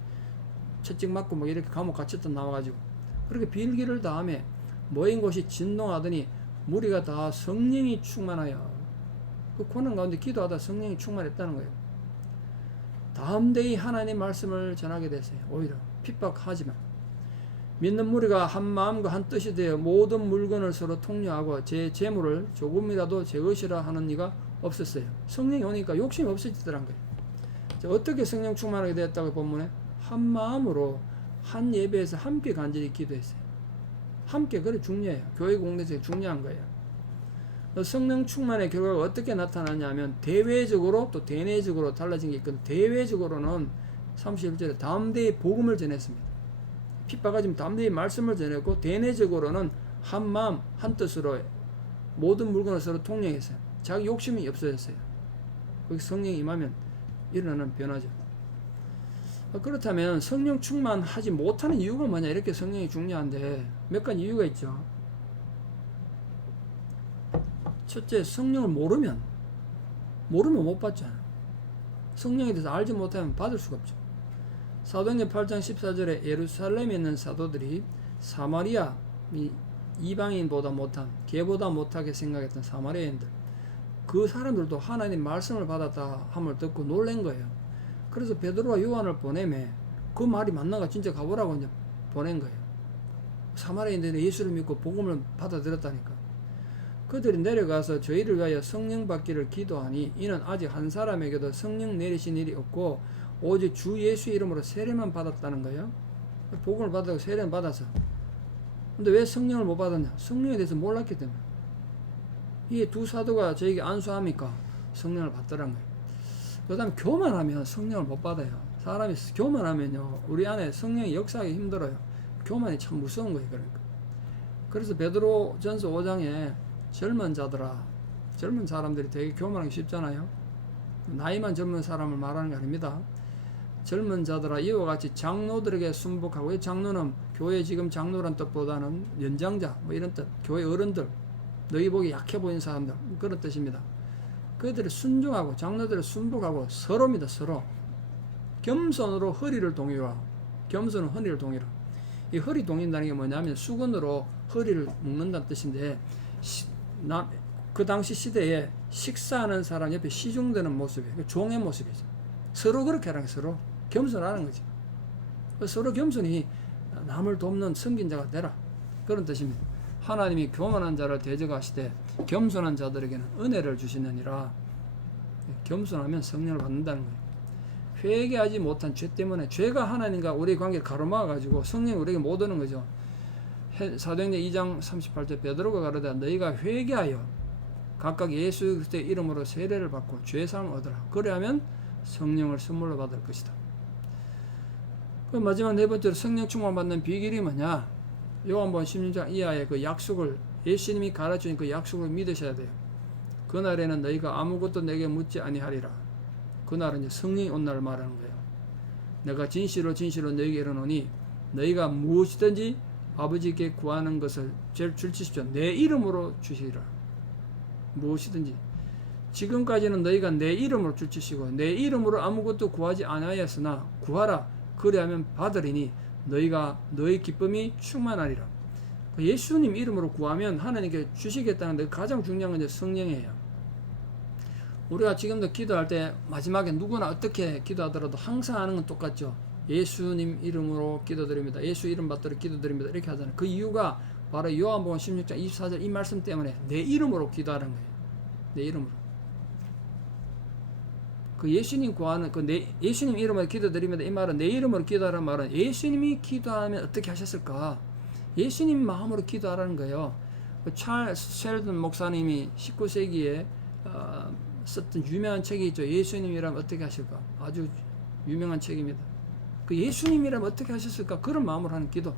채찍 맞고 뭐 이렇게 감옥 갇혔다 나와가지고 그렇게 빌기를 다음에 모인 곳이 진동하더니 무리가 다 성령이 충만하여, 그 고난 가운데 기도하다 성령이 충만했다는 거예요. 담대히 하나님 말씀을 전하게 됐어요. 오히려 핍박하지만 믿는 무리가 한 마음과 한 뜻이 되어 모든 물건을 서로 통려하고 제 재물을 조금이라도 제 것이라 하는 이가 없었어요. 성령이 오니까 욕심이 없어지더란 거예요. 자, 어떻게 성령 충만하게 되었다고 본문에? 한 마음으로 한 예배에서 함께 간절히 기도했어요. 함께, 그래 중요해요. 교회 공동체가 중요한 거예요. 성령 충만의 결과가 어떻게 나타나냐면 대외적으로 또 대내적으로 달라진 게 있거든요. 대외적으로는 31절에 담대히 복음을 전했습니다. 핍박하지만 담대히 말씀을 전했고, 대내적으로는 한 마음 한 뜻으로 모든 물건을 서로 통용했어요. 자기 욕심이 없어졌어요. 거기 성령이 임하면 일어나는 변화죠. 그렇다면 성령 충만하지 못하는 이유가 뭐냐, 이렇게 성령이 중요한데 몇 가지 이유가 있죠. 첫째, 성령을 모르면 못 받잖아. 성령에 대해서 알지 못하면 받을 수가 없죠. 사도행전 8장 14절에 예루살렘에 있는 사도들이 사마리아, 이방인보다 못한, 개보다 못하게 생각했던 사마리아인들, 그 사람들도 하나님 말씀을 받았다 함을 듣고 놀란 거예요. 그래서 베드로와 요한을 보내매 그 말이 맞나가 진짜 가보라고 이제 보낸 거예요. 사마리아인들이 예수를 믿고 복음을 받아들였다니까. 그들이 내려가서 저희를 위하여 성령 받기를 기도하니 이는 아직 한 사람에게도 성령 내리신 일이 없고 오직 주 예수 이름으로 세례만 받았다는 거예요. 복음을 받았고 세례만 받아서. 근데 왜 성령을 못 받았냐? 성령에 대해서 몰랐기 때문에. 이 두 사도가 저에게 안수합니까? 성령을 받더란 거예요. 그 다음에 교만하면 성령을 못 받아요. 사람이 교만하면요, 우리 안에 성령이 역사하기 힘들어요. 교만이 참 무서운 거예요. 그러니까. 그래서 베드로 전서 5장에 젊은 자들아, 젊은 사람들이 되게 교만하기 쉽잖아요. 나이만 젊은 사람을 말하는 게 아닙니다. 젊은 자들아 이와 같이 장로들에게 순복하고, 이 장로는 교회 지금 장로란 뜻보다는 연장자 뭐 이런 뜻, 교회 어른들, 너희 보기 약해 보이는 사람들, 그런 뜻입니다. 그들이 순종하고 장로들을 순복하고 서로입니다. 서로 겸손으로 허리를 동이라. 겸손은 허리를 동이라. 이 허리 동인다는 게 뭐냐면 수건으로 허리를 묶는다는 뜻인데, 그 당시 시대에 식사하는 사람 옆에 시중되는 모습이에요. 종의 모습이죠. 서로 그렇게 하는 게 서로 겸손하는 거지. 서로 겸손히 남을 돕는 섬긴 자가 되라. 그런 뜻입니다. 하나님이 교만한 자를 대적하시되 겸손한 자들에게는 은혜를 주시느니라. 겸손하면 성령을 받는다는 거예요. 회개하지 못한 죄 때문에 죄가 하나님과 우리의 관계를 가로막아 가지고 성령이 우리에게 못 오는 거죠. 사도행전 2장 38절 베드로가 가로되 너희가 회개하여 각각 예수 그리스도의 이름으로 세례를 받고 죄사함을 얻으라. 그래야면 성령을 선물로 받을 것이다. 그 마지막 네 번째로 성령 충만 받는 비결이 뭐냐? 요한복음 16장 이하의 그 약속을 예수님이 가르쳐준 그 약속을 믿으셔야 돼요. 그날에는 너희가 아무것도 내게 묻지 아니하리라. 그날은 이제 성령이 온 날을 말하는 거예요. 내가 진실로 진실로 너희에게 이르노니 너희가 무엇이든지 아버지께 구하는 것을 줄치십시오. 내 이름으로 주시리라. 무엇이든지. 지금까지는 너희가 내 이름으로 줄치시고 내 이름으로 아무것도 구하지 아니하였으나 구하라. 그리하면 받으리니 너희가 너희 기쁨이 충만하리라. 예수님 이름으로 구하면 하나님께 주시겠다는 데 가장 중요한 건 이제 성령이에요. 우리가 지금도 기도할 때 마지막에 누구나 어떻게 기도하더라도 항상 하는 건 똑같죠. 예수님 이름으로 기도드립니다. 예수 이름 받들어 기도드립니다. 이렇게 하잖아요. 그 이유가 바로 요한복음 16장 24절 이 말씀 때문에 내 이름으로 기도하는 거예요. 내 이름으로. 그 예수님 구하는 예수님 이름으로 기도드립니다. 이 말은 내 이름으로 기도하라는 말은 예수님이 기도하면 어떻게 하셨을까? 예수님 마음으로 기도하라는 거예요. 찰스 쉘든 목사님이 19세기에 썼던 유명한 책이 있죠. 예수님이라면 어떻게 하실까? 아주 유명한 책입니다. 그 예수님이라면 어떻게 하셨을까? 그런 마음으로 하는 기도.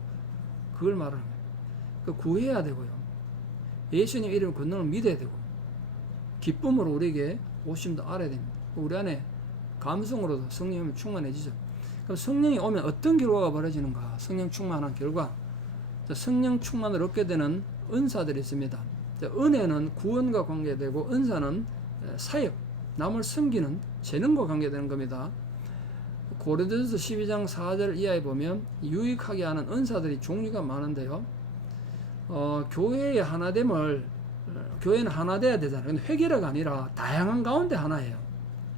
그걸 말하는 거예요. 그 구해야 되고요. 예수님 이름 권능을 믿어야 되고 기쁨으로 우리에게 오심도 알아야 됩니다. 우리 안에 감성으로도 성령이 충만해지죠. 그럼 성령이 오면 어떤 결과가 벌어지는가? 성령 충만한 결과. 성령 충만을 얻게 되는 은사들이 있습니다. 은혜는 구원과 관계되고 은사는 사역, 남을 섬기는 재능과 관계되는 겁니다. 고린도전서 12장 4절 이하에 보면 유익하게 하는 은사들이 종류가 많은데요. 교회의 하나됨을 교회는 하나 돼야 되잖아요. 근데 회개가 아니라 다양한 가운데 하나예요.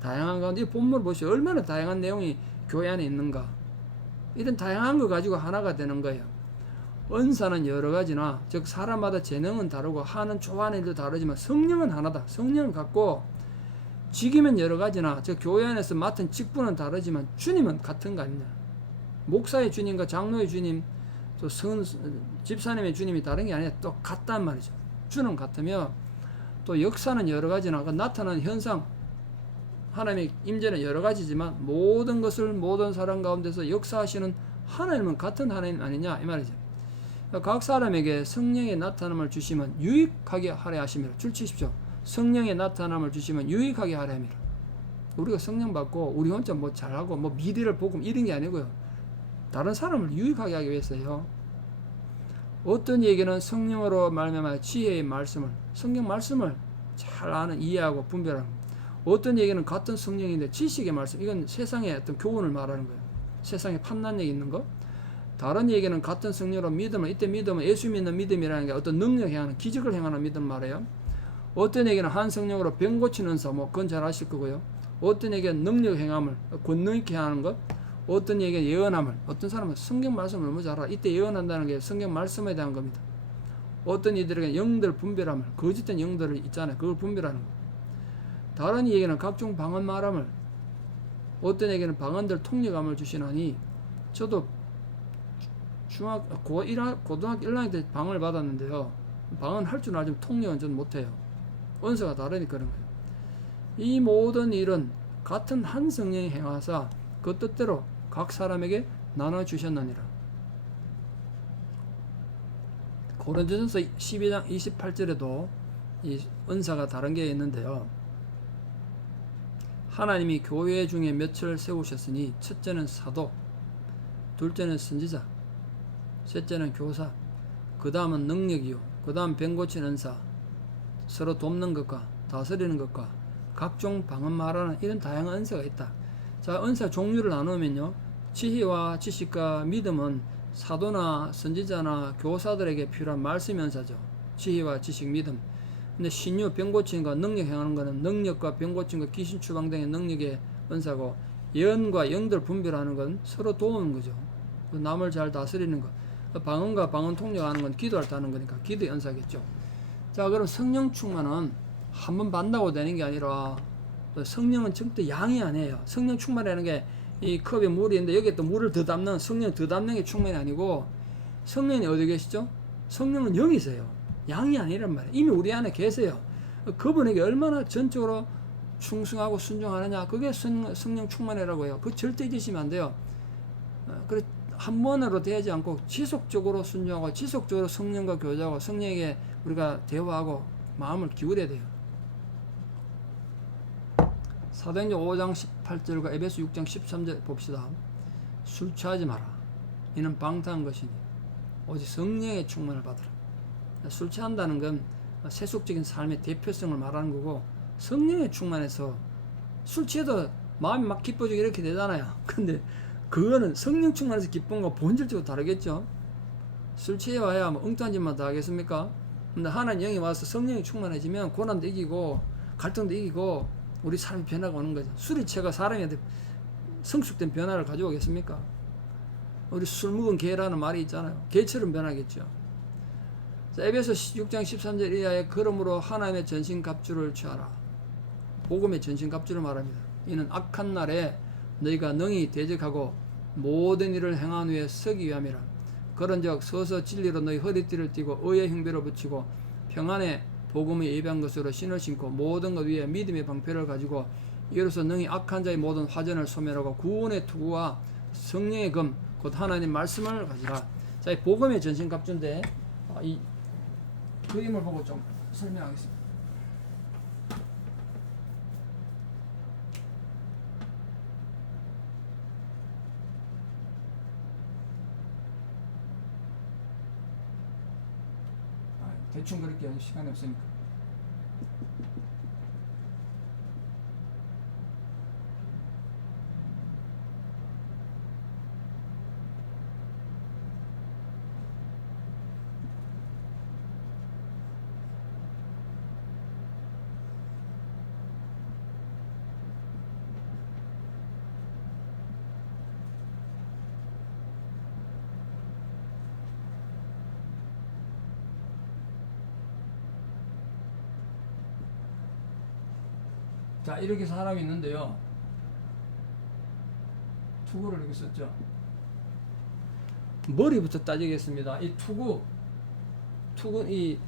다양한 가운데 이 본문을 보시죠. 얼마나 다양한 내용이 교회 안에 있는가. 이런 다양한 거 가지고 하나가 되는 거예요. 은사는 여러 가지나 즉 사람마다 재능은 다르고 하는 좋아하는 일도 다르지만 성령은 하나다. 성령을 갖고 직이면 여러 가지나 즉 교회 안에서 맡은 직분은 다르지만 주님은 같은 거 아니냐. 목사의 주님과 장로의 주님 또 집사님의 주님이 다른 게 아니라 또 같단 말이죠. 주는 같으며 또 역사는 여러 가지나 나타나는 현상 하나님의 임재는 여러 가지지만 모든 것을 모든 사람 가운데서 역사하시는 하나님은 같은 하나님 아니냐 이 말이죠. 각 사람에게 성령의 나타남을 주시면 유익하게 하려 하심이라. 줄치십시오. 성령의 나타남을 주시면 유익하게 하려 함이라. 우리가 성령 받고 우리 혼자 뭐 잘하고 뭐 미래를 보고 이런 게 아니고요. 다른 사람을 유익하게 하기 위해서요. 어떤 얘기는 성령으로 말미암아 지혜의 말씀을 성경 말씀을 잘 아는 이해하고 분별하는 것. 어떤 얘기는 같은 성령인데 지식의 말씀 이건 세상의 어떤 교훈을 말하는 거예요. 세상에 판단력이 있는 거. 다른 얘기는 같은 성령으로 믿음을 이때 믿음은 예수 믿는 믿음이라는 게 어떤 능력 행하는 기적을 행하는 믿음 말이에요. 어떤 얘기는 한 성령으로 병 고치는 사 뭐 그건 잘 아실 거고요. 어떤 얘기는 능력 행함을 권능 있게 하는 것. 어떤 얘기는 예언함을 어떤 사람은 성경 말씀을 너무 잘 알아. 이때 예언한다는 게 성경 말씀에 대한 겁니다. 어떤 이들에게 영들 분별함을 거짓된 영들을 있잖아요. 그걸 분별하는 거. 다른 얘기는 각종 방언 말함을 어떤 얘기는 방언들 통역함을 주시나니 저도 고등학교 1학년 때 방언을 받았는데요. 방언 할 줄 알지만 통역은 전 못해요. 언어가 다르니까 그런 거예요. 이 모든 일은 같은 한 성령이 행하사 그 뜻대로 각 사람에게 나눠주셨느니라. 고린도전서 12장 28절에도 이 은사가 다른 게 있는데요. 하나님이 교회 중에 몇을 세우셨으니 첫째는 사도, 둘째는 선지자, 셋째는 교사, 그 다음은 능력이요, 그 다음 병 고치는 은사, 서로 돕는 것과 다스리는 것과 각종 방언 말하는 이런 다양한 은사가 있다. 자, 은사 종류를 나누면요, 지혜와 지식과 믿음은 사도나 선지자나 교사들에게 필요한 말씀 은사죠. 지혜와 지식, 믿음. 근데 신유, 병 고치는 거, 능력 행하는 거는 능력과 병 고치는 거, 귀신 추방 등의 능력의 은사고, 영과 영들 분별하는 건 서로 도우는 거죠. 남을 잘 다스리는 거. 방언과 방언 통역하는 건 기도할 때 하는 거니까 기도의 은사겠죠. 자, 그럼 성령 충만은 한 번 받는다고 되는 게 아니라, 성령은 절대 양이 아니에요. 성령 충만이라는 게 이 컵에 물이 있는데 여기에 또 물을 더 담는, 성령 더 담는 게 충만이 아니고, 성령이 어디 계시죠? 성령은 영이세요. 양이 아니란 말이에요. 이미 우리 안에 계세요. 그분에게 얼마나 전적으로 충성하고 순종하느냐, 그게 성령 충만이라고 해요. 그거 절대 잊으시면 안 돼요. 그래, 한 번으로 되지 않고 지속적으로 순종하고 지속적으로 성령과 교제하고 성령에게 우리가 대화하고 마음을 기울여야 돼요. 사도행전 5장 18절과 에베소 6장 13절 봅시다. 술 취하지 마라. 이는 방탕한 것이니 오직 성령의 충만을 받으라. 술 취한다는 건 세속적인 삶의 대표성을 말하는 거고, 성령의 충만해서 술 취해도 마음이 막 기뻐지고 이렇게 되잖아요. 근데 그거는 성령 충만해서 기쁜 거 본질적으로 다르겠죠. 술 취해와야 뭐 엉뚱한 짓만 다 하겠습니까? 근데 하나님 영이 와서 성령이 충만해지면 고난도 이기고 갈등도 이기고 우리 삶이 변화가 오는 거죠. 술이 취해가 사람한테 성숙된 변화를 가져오겠습니까? 우리 술 먹은 개라는 말이 있잖아요. 개처럼 변하겠죠. 자, 에베소 6장 13절 이하에 그러므로 하나님의 전신갑주를 취하라. 복음의 전신갑주를 말합니다. 이는 악한 날에 너희가 능히 대적하고 모든 일을 행한 후에 서기 위함이라. 그런즉 서서 진리로 너희 허리띠를 띠고 의의 흉배를 붙이고 평안의 복음의 예배한 것으로 신을 신고 모든 것 위에 믿음의 방패를 가지고 이로써 능히 악한 자의 모든 화전을 소멸하고 구원의 투구와 성령의 금 곧 하나님 말씀을 가지라. 자, 이 복음의 전신갑주인데 이 그림을 보고 좀 설명하겠습니다. 대충 그렇게 시간이 없으니까. 자, 이렇게 사람이 있는데요. 투구를 이렇게 썼죠. 머리부터 따지겠습니다. 이 투구, 이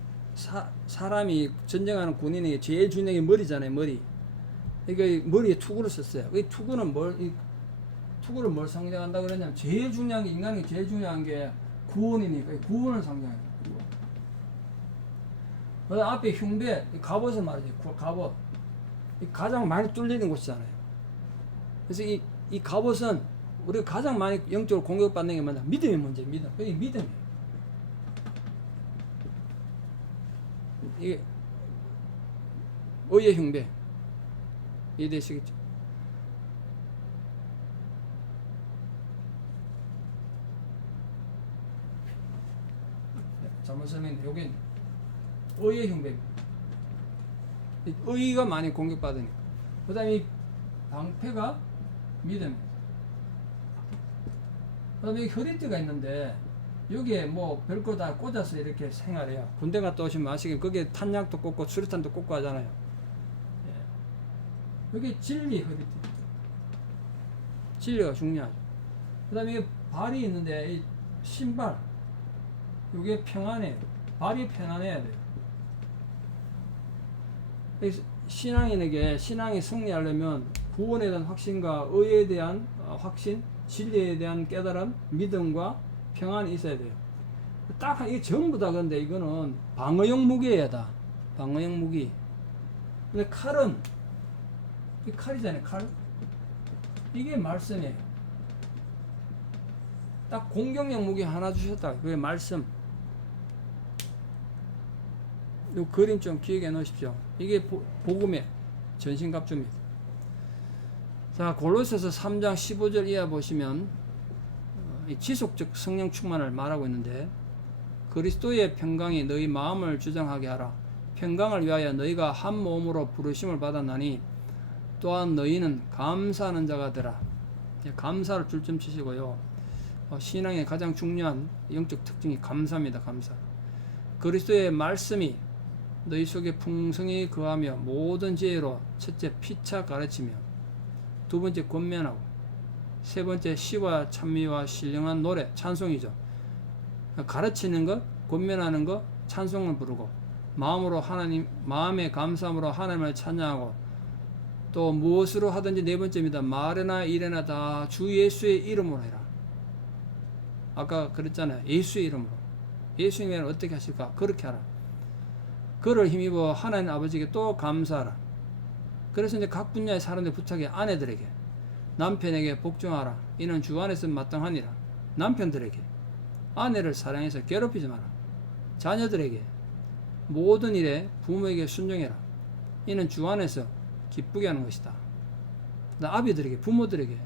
사람이 전쟁하는 군인이 제일 중요한 게 머리잖아요, 머리. 그러니까 머리에 투구를 썼어요. 이 투구는 투구를 뭘 상징한다고 그러냐면, 제일 중요한 게, 인간이 제일 중요한 게 구원이니까, 구원을 상징해요. 그 다음 앞에 흉배, 갑옷을 말이죠. 갑옷. 가장 많이 뚫리는 곳이잖아요. 그래서 이 갑옷은 우리가 가장 많이 영적으로 공격받는 게 뭐냐? 믿음의 문제예요. 믿음. 그게 믿음이에요. 이게 의의 흉배. 이해되시겠죠? 잘못 설명했는데, 여기 의의 흉배입니다. 의의가 많이 공격받으니까. 그 다음에 이 방패가 믿음. 그 다음에 허리띠가 있는데 여기에 뭐 별거 다 꽂아서 이렇게 생활해요. 군대 갔다 오시면 아시겠지만 거기에 탄약도 꽂고 수류탄도 꽂고 하잖아요. 여기 진리 허리띠. 진리가 중요하죠. 그 다음에 발이 있는데 이 신발. 이게 평안해요. 발이 편안해야 돼요. 신앙인에게 신앙이 승리하려면 구원에 대한 확신과 의에 대한 확신, 진리에 대한 깨달음, 믿음과 평안이 있어야 돼요. 딱 이게 전부 다. 근데 이거는 방어용 무기예요, 다. 방어용 무기. 근데 칼은 이 칼이잖아요, 칼. 이게 말씀이에요. 딱 공격용 무기 하나 주셨다. 그게 말씀. 이 그림 좀 기억해 놓으십시오. 이게 복음의 전신갑주입니다. 자, 골로새서 3장 15절 이하 보시면 지속적 성령 충만을 말하고 있는데, 그리스도의 평강이 너희 마음을 주장하게 하라. 평강을 위하여 너희가 한 몸으로 부르심을 받았나니 또한 너희는 감사하는 자가 되라. 감사를 줄점 치시고요. 신앙의 가장 중요한 영적 특징이 감사입니다. 감사. 그리스도의 말씀이 너희 속에 풍성히 거하며 모든 지혜로 첫째 피차 가르치며 두 번째 권면하고 세 번째 시와 찬미와 신령한 노래 찬송이죠. 가르치는 것, 권면하는 것, 찬송을 부르고 마음으로 하나님 마음의 감사함으로 하나님을 찬양하고 또 무엇으로 하든지 네 번째입니다. 말이나 일이나 다 주 예수의 이름으로 해라. 아까 그랬잖아요. 예수의 이름으로. 예수의 이름으로 어떻게 하실까? 그렇게 하라. 그를 힘입어 하나님 아버지께 또 감사하라. 그래서 이제 각 분야의 사람들 부탁해 아내들에게 남편에게 복종하라. 이는 주 안에서 마땅하니라. 남편들에게 아내를 사랑해서 괴롭히지 마라. 자녀들에게 모든 일에 부모에게 순종해라. 이는 주 안에서 기쁘게 하는 것이다. 아비들에게 부모들에게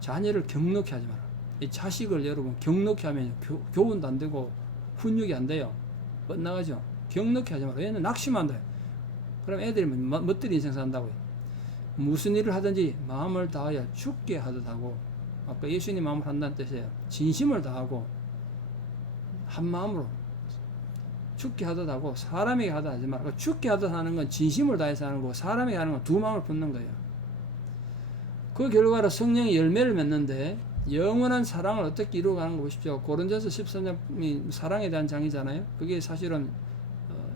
자녀를 격노케 하지 마라. 이 자식을 여러분 격노케 하면 교훈도 안 되고 훈육이 안 돼요. 뻗나가죠. 격노케 하지 마라. 얘는 낙심한다. 그럼 애들이 멋들이 인생 산다고요. 무슨 일을 하든지 마음을 다하여 죽게 하듯 하고 아까 예수님 마음을 한다는 뜻이에요. 진심을 다하고 한 마음으로 죽게 하듯 하고 사람에게 하듯 하지 말고 죽게 하듯 하는 건 진심을 다해서 하는 거고 사람에게 하는 건 두 마음을 붓는 거예요. 그 결과로 성령이 열매를 맺는데 영원한 사랑을 어떻게 이루어가는 거 보십시오. 고린도전서 13장이 사랑에 대한 장이잖아요. 그게 사실은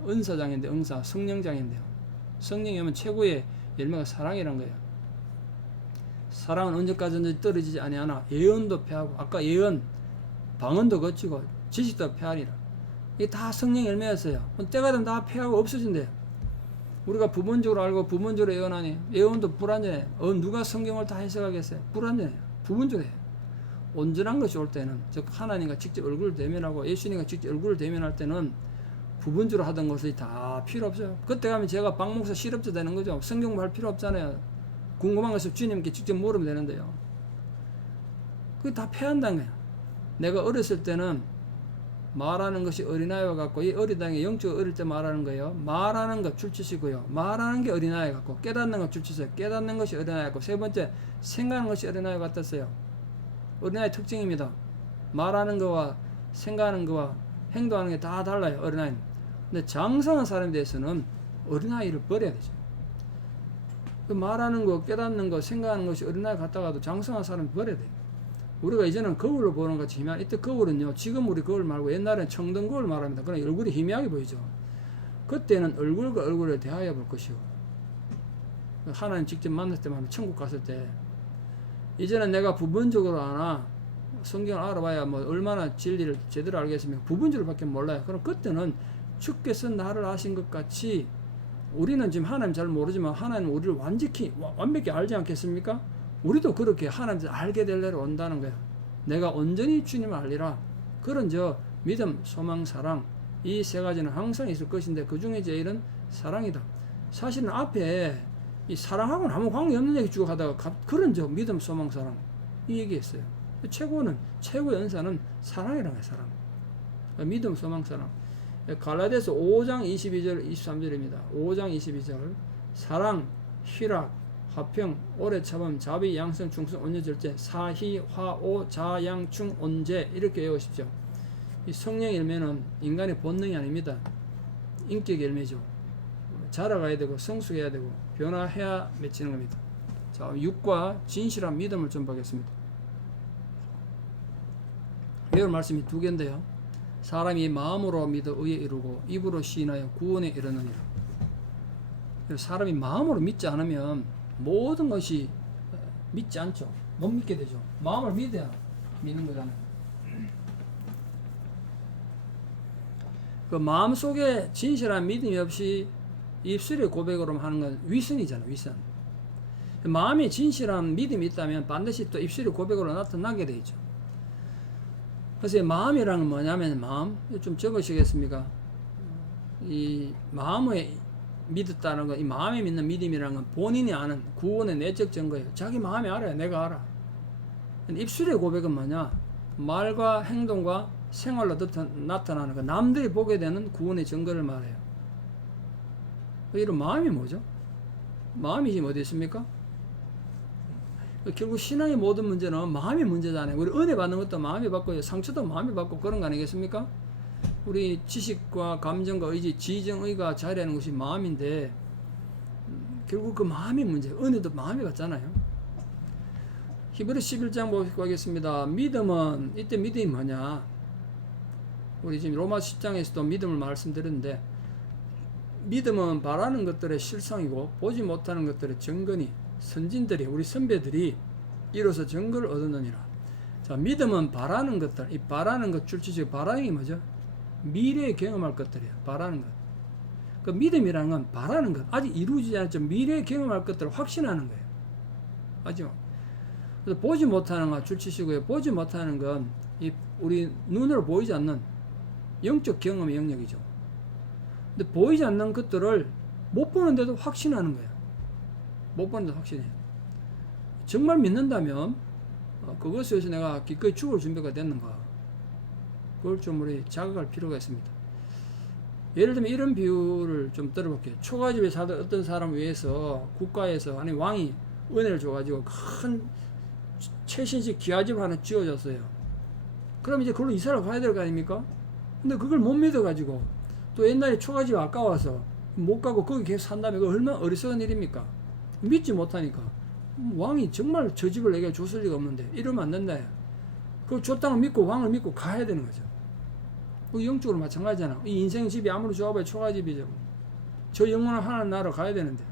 은사장인데 은사 성령장인데요. 성령이 오면 최고의 열매가 사랑이란 거예요. 사랑은 언제까지 떨어지지 아니하나 예언도 폐하고 아까 예언 방언도 거치고 지식도 폐하리라. 이게 다 성령 열매였어요. 때가 되면 다 폐하고 없어진대요. 우리가 부분적으로 알고 부분적으로 예언하니 예언도 불완전해. 누가 성경을 다 해석하겠어요? 불완전해요. 부분적으로 해요. 온전한 것이 올 때는 즉 하나님과 직접 얼굴을 대면하고 예수님과 직접 얼굴을 대면할 때는 부분적으로 하던 것이 다 필요 없어요. 그때 가면 제가 박 목사 실업자 되는 거죠. 성경 볼 필요 없잖아요. 궁금한 것을 주님께 직접 물으면 되는데요. 그게 다 폐한다는 거예요. 내가 어렸을 때는 말하는 것이 어린아이와 같고 이 어리다는 게 영적 어릴 때 말하는 거예요. 말하는 것 줄치시고요. 말하는 게 어린아이 같고 깨닫는 것 줄치세요. 깨닫는 것이 어린아이 같고 세 번째 생각하는 것이 어린아이 같았어요. 어린아이 특징입니다. 말하는 거와 생각하는 거와 행동하는 게 다 달라요. 어린아이는. 근데 장성한 사람에 대해서는 어린아이를 버려야 되죠. 그 말하는 거, 깨닫는 거, 생각하는 것이 어린아이 같다가도 장성한 사람은 버려야 돼요. 우리가 이제는 거울로 보는 것 같이 희미한, 이때 거울은요, 지금 우리 거울 말고 옛날에는 청동 거울 말합니다. 그러나 얼굴이 희미하게 보이죠. 그때는 얼굴과 얼굴을 대하여 볼 것이고, 하나님 직접 만났을 때만 천국 갔을 때, 이제는 내가 부분적으로 아나, 성경을 알아봐야 뭐 얼마나 진리를 제대로 알겠습니까? 부분적으로 밖에 몰라요. 그럼 그때는 주께서 나를 아신 것 같이 우리는 지금 하나님 잘 모르지만 하나님 우리를 완벽히 알지 않겠습니까? 우리도 그렇게 하나님을 알게 될 날이 온다는 거야. 내가 온전히 주님을 알리라. 그런 믿음, 소망, 사랑 이 세 가지는 항상 있을 것인데 그 중에 제일은 사랑이다. 사실은 앞에 이 사랑하고는 아무 관계없는 얘기 쭉 하다가 그런 믿음, 소망, 사랑 이 얘기했어요. 최고의 은사는 사랑이라는 거예요. 사랑. 믿음, 소망, 사랑. 갈라디아서 5장 22절 23절입니다. 5장 22절 사랑, 희락, 화평, 오래 참음, 자비, 양성, 충성, 온유, 절제, 사희, 화오, 자양, 충, 온제 이렇게 외우십시오. 이 성령 열매는 인간의 본능이 아닙니다. 인격 열매죠. 자라가야 되고 성숙해야 되고 변화해야 맺히는 겁니다. 자, 육과 진실한 믿음을 좀 보겠습니다. 배울 말씀이 두 개인데요. 사람이 마음으로 믿어 의에 이르고 입으로 시인하여 구원에 이르느니라. 사람이 마음으로 믿지 않으면 모든 것이 믿지 않죠. 못 믿게 되죠. 마음을 믿어야 믿는 거잖아요. 그 마음 속에 진실한 믿음이 없이 입술의 고백으로 하는 건 위선이잖아요. 위선. 마음에 진실한 믿음이 있다면 반드시 또 입술의 고백으로 나타나게 되죠. 그래서 마음이라는 건 뭐냐면 마음 좀 적으시겠습니까? 이 마음에 믿었다는 거, 이 마음에 믿는 믿음이라는 건 본인이 아는 구원의 내적 증거예요. 자기 마음이 알아요. 내가 알아. 입술의 고백은 뭐냐? 말과 행동과 생활로 나타나는 그 남들이 보게 되는 구원의 증거를 말해요. 이런 마음이 뭐죠? 마음이 지금 어디 있습니까? 결국 신앙의 모든 문제는 마음의 문제잖아요. 우리 은혜 받는 것도 마음이 받고 상처도 마음이 받고 그런 거 아니겠습니까? 우리 지식과 감정과 의지, 지정의가 자리하는 것이 마음인데 결국 그 마음이 문제, 은혜도 마음이 같잖아요. 히브리 11장 보겠습니다. 믿음은, 이때 믿음이 뭐냐? 우리 지금 로마 10장에서도 믿음을 말씀드렸는데 믿음은 바라는 것들의 실상이고 보지 못하는 것들의 증거니 선진들이, 우리 선배들이 이로써 증거를 얻었느니라. 자, 믿음은 바라는 것들, 이 바라는 것 줄치적 바라는 뭐죠? 미래에 경험할 것들이에요. 바라는 것. 그 믿음이라는 건 바라는 것, 아직 이루어지지 않았지만 미래에 경험할 것들을 확신하는 거예요. 아죠? 그래서 보지 못하는 것 줄치시고요. 보지 못하는 건 이 우리 눈으로 보이지 않는 영적 경험의 영역이죠. 근데 보이지 않는 것들을 못 보는데도 확신하는 거예요. 못 보는데도 확신해요. 정말 믿는다면 그것에 의해서 내가 기꺼이 죽을 준비가 됐는가, 그걸 좀 우리 자각할 필요가 있습니다. 예를 들면 이런 비유를 좀 들어볼게요. 초가집에 살던 어떤 사람을 위해서 국가에서 아니 왕이 은혜를 줘가지고 큰 최신식 기와집 하나 지어줬어요. 그럼 이제 그걸로 이사를 가야 될 거 아닙니까? 근데 그걸 못 믿어가지고 또 옛날에 초가집 아까워서 못 가고 거기 계속 산다면 그거 얼마나 어리석은 일입니까? 믿지 못하니까 왕이 정말 저 집을 내게 줬을 리가 없는데 이러면 안 된다. 그걸 줬다고 믿고 왕을 믿고 가야 되는 거죠. 그 영적으로 마찬가지잖아. 이 인생 집이 아무리 좋아봐야 초가집이죠. 저 영원한 하나님 나라로 가야 되는데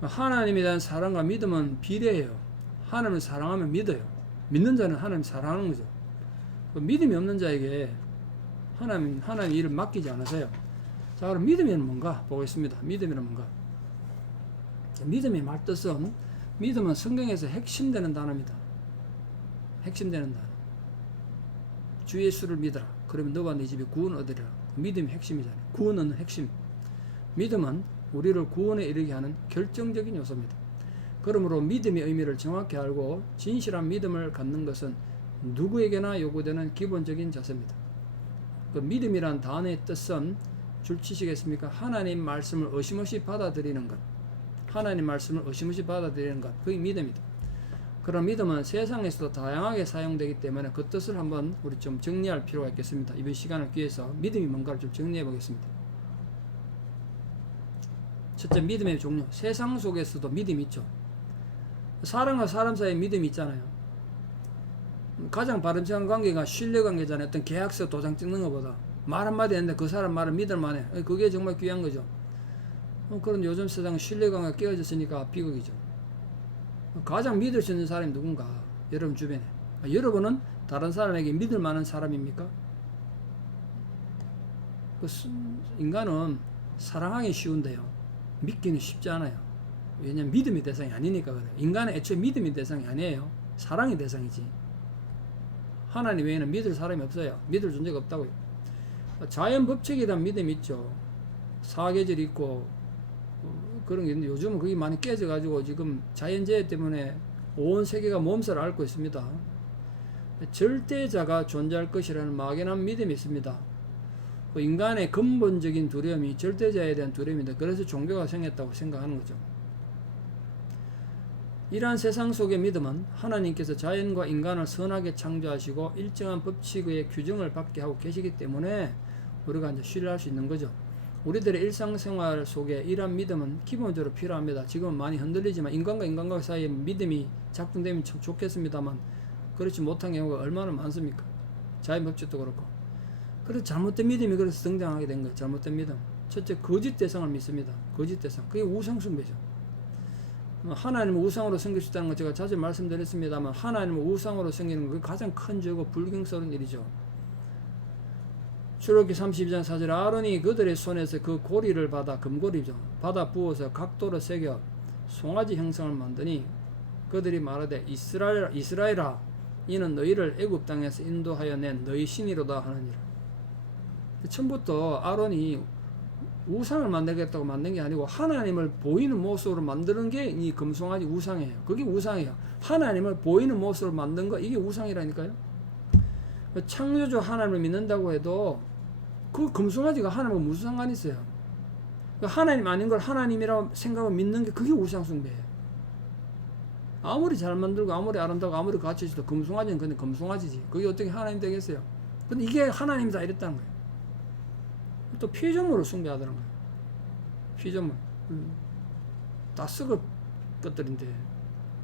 하나님에 대한 사랑과 믿음은 비례해요. 하나님을 사랑하면 믿어요. 믿는 자는 하나님 사랑하는 거죠. 믿음이 없는 자에게 하나님 일을 맡기지 않으세요. 자, 그럼 믿음이란 뭔가 보겠습니다. 믿음이란 뭔가. 믿음의 말뜻은, 믿음은 성경에서 핵심되는 단어입니다. 핵심되는 단어. 주 예수를 믿어라. 그러면 너와 네 집이 구원 얻으리라. 믿음이 핵심이잖아요. 구원은 핵심. 믿음은 우리를 구원에 이르게 하는 결정적인 요소입니다. 그러므로 믿음의 의미를 정확히 알고 진실한 믿음을 갖는 것은 누구에게나 요구되는 기본적인 자세입니다. 그 믿음이란 단어의 뜻은 줄치시겠습니까? 하나님 말씀을 의심없이 받아들이는 것. 하나님 말씀을 의심없이 받아들이는 것. 그게 믿음이다. 그런 믿음은 세상에서도 다양하게 사용되기 때문에 그 뜻을 한번 우리 좀 정리할 필요가 있겠습니다. 이번 시간을 기해서 믿음이 뭔가를 좀 정리해 보겠습니다. 첫째, 믿음의 종류. 세상 속에서도 믿음이 있죠. 사람과 사람 사이에 믿음이 있잖아요. 가장 바람직한 관계가 신뢰 관계잖아요. 어떤 계약서 도장 찍는 것보다 말 한마디 했는데 그 사람 말을 믿을 만해. 그게 정말 귀한 거죠. 그런 요즘 세상은 신뢰 관계가 깨어졌으니까 비극이죠. 가장 믿을 수 있는 사람이 누군가? 여러분 주변에. 여러분은 다른 사람에게 믿을 만한 사람입니까? 인간은 사랑하기 쉬운데요, 믿기는 쉽지 않아요. 왜냐하면 믿음의 대상이 아니니까 그래요. 인간은 애초에 믿음의 대상이 아니에요. 사랑의 대상이지. 하나님 외에는 믿을 사람이 없어요. 믿을 존재가 없다고요. 자연 법칙에 대한 믿음이 있죠. 사계절이 있고 그런 게 있는데 요즘은 그게 많이 깨져가지고 지금 자연재해 때문에 온 세계가 몸살을 앓고 있습니다. 절대자가 존재할 것이라는 막연한 믿음이 있습니다. 인간의 근본적인 두려움이 절대자에 대한 두려움이다. 그래서 종교가 생겼다고 생각하는 거죠. 이러한 세상 속의 믿음은 하나님께서 자연과 인간을 선하게 창조하시고 일정한 법칙의 규정을 받게 하고 계시기 때문에 우리가 이제 신뢰할 수 있는 거죠. 우리들의 일상생활 속에 이러한 믿음은 기본적으로 필요합니다. 지금은 많이 흔들리지만 인간과 인간과 사이에 믿음이 작동되면 참 좋겠습니다만 그렇지 못한 경우가 얼마나 많습니까? 자연 법칙도 그렇고. 그래서 잘못된 믿음이 그래서 등장하게 된 거예요. 잘못된 믿음. 첫째, 거짓 대상을 믿습니다. 거짓 대상. 그게 우상숭배죠. 하나님을 우상으로 섬길 수 있다는 거 제가 자주 말씀드렸습니다만 하나님을 우상으로 섬기는 건 가장 큰 죄고 불경스러운 일이죠. 출애굽기 32장 4절 아론이 그들의 손에서 그 고리를 받아, 금고리죠, 받아 부어서 각도로 새겨 송아지 형상을 만드니 그들이 말하되 이스라엘아 이는 너희를 애굽 땅에서 인도하여 낸 너희 신이로다 하느니라. 처음부터 아론이 우상을 만들겠다고 만든 게 아니고 하나님을 보이는 모습으로 만드는 게 이 금송아지 우상이에요. 그게 우상이에요. 하나님을 보이는 모습으로 만든 거, 이게 우상이라니까요. 창조주 하나님을 믿는다고 해도 그 금송아지가 하나님과 무슨 상관이 있어요? 하나님 아닌 걸 하나님이라고 생각하고 믿는 게 그게 우상숭배예요. 아무리 잘 만들고 아무리 아름다고 아무리 가치 있어도 금송아지는 근데 금송아지지. 그게 어떻게 하나님 되겠어요? 근데 이게 하나님이다 이랬다는 거예요. 또 피조물을 숭배하더라는 거예요. 피조물. 다 썩을 것들인데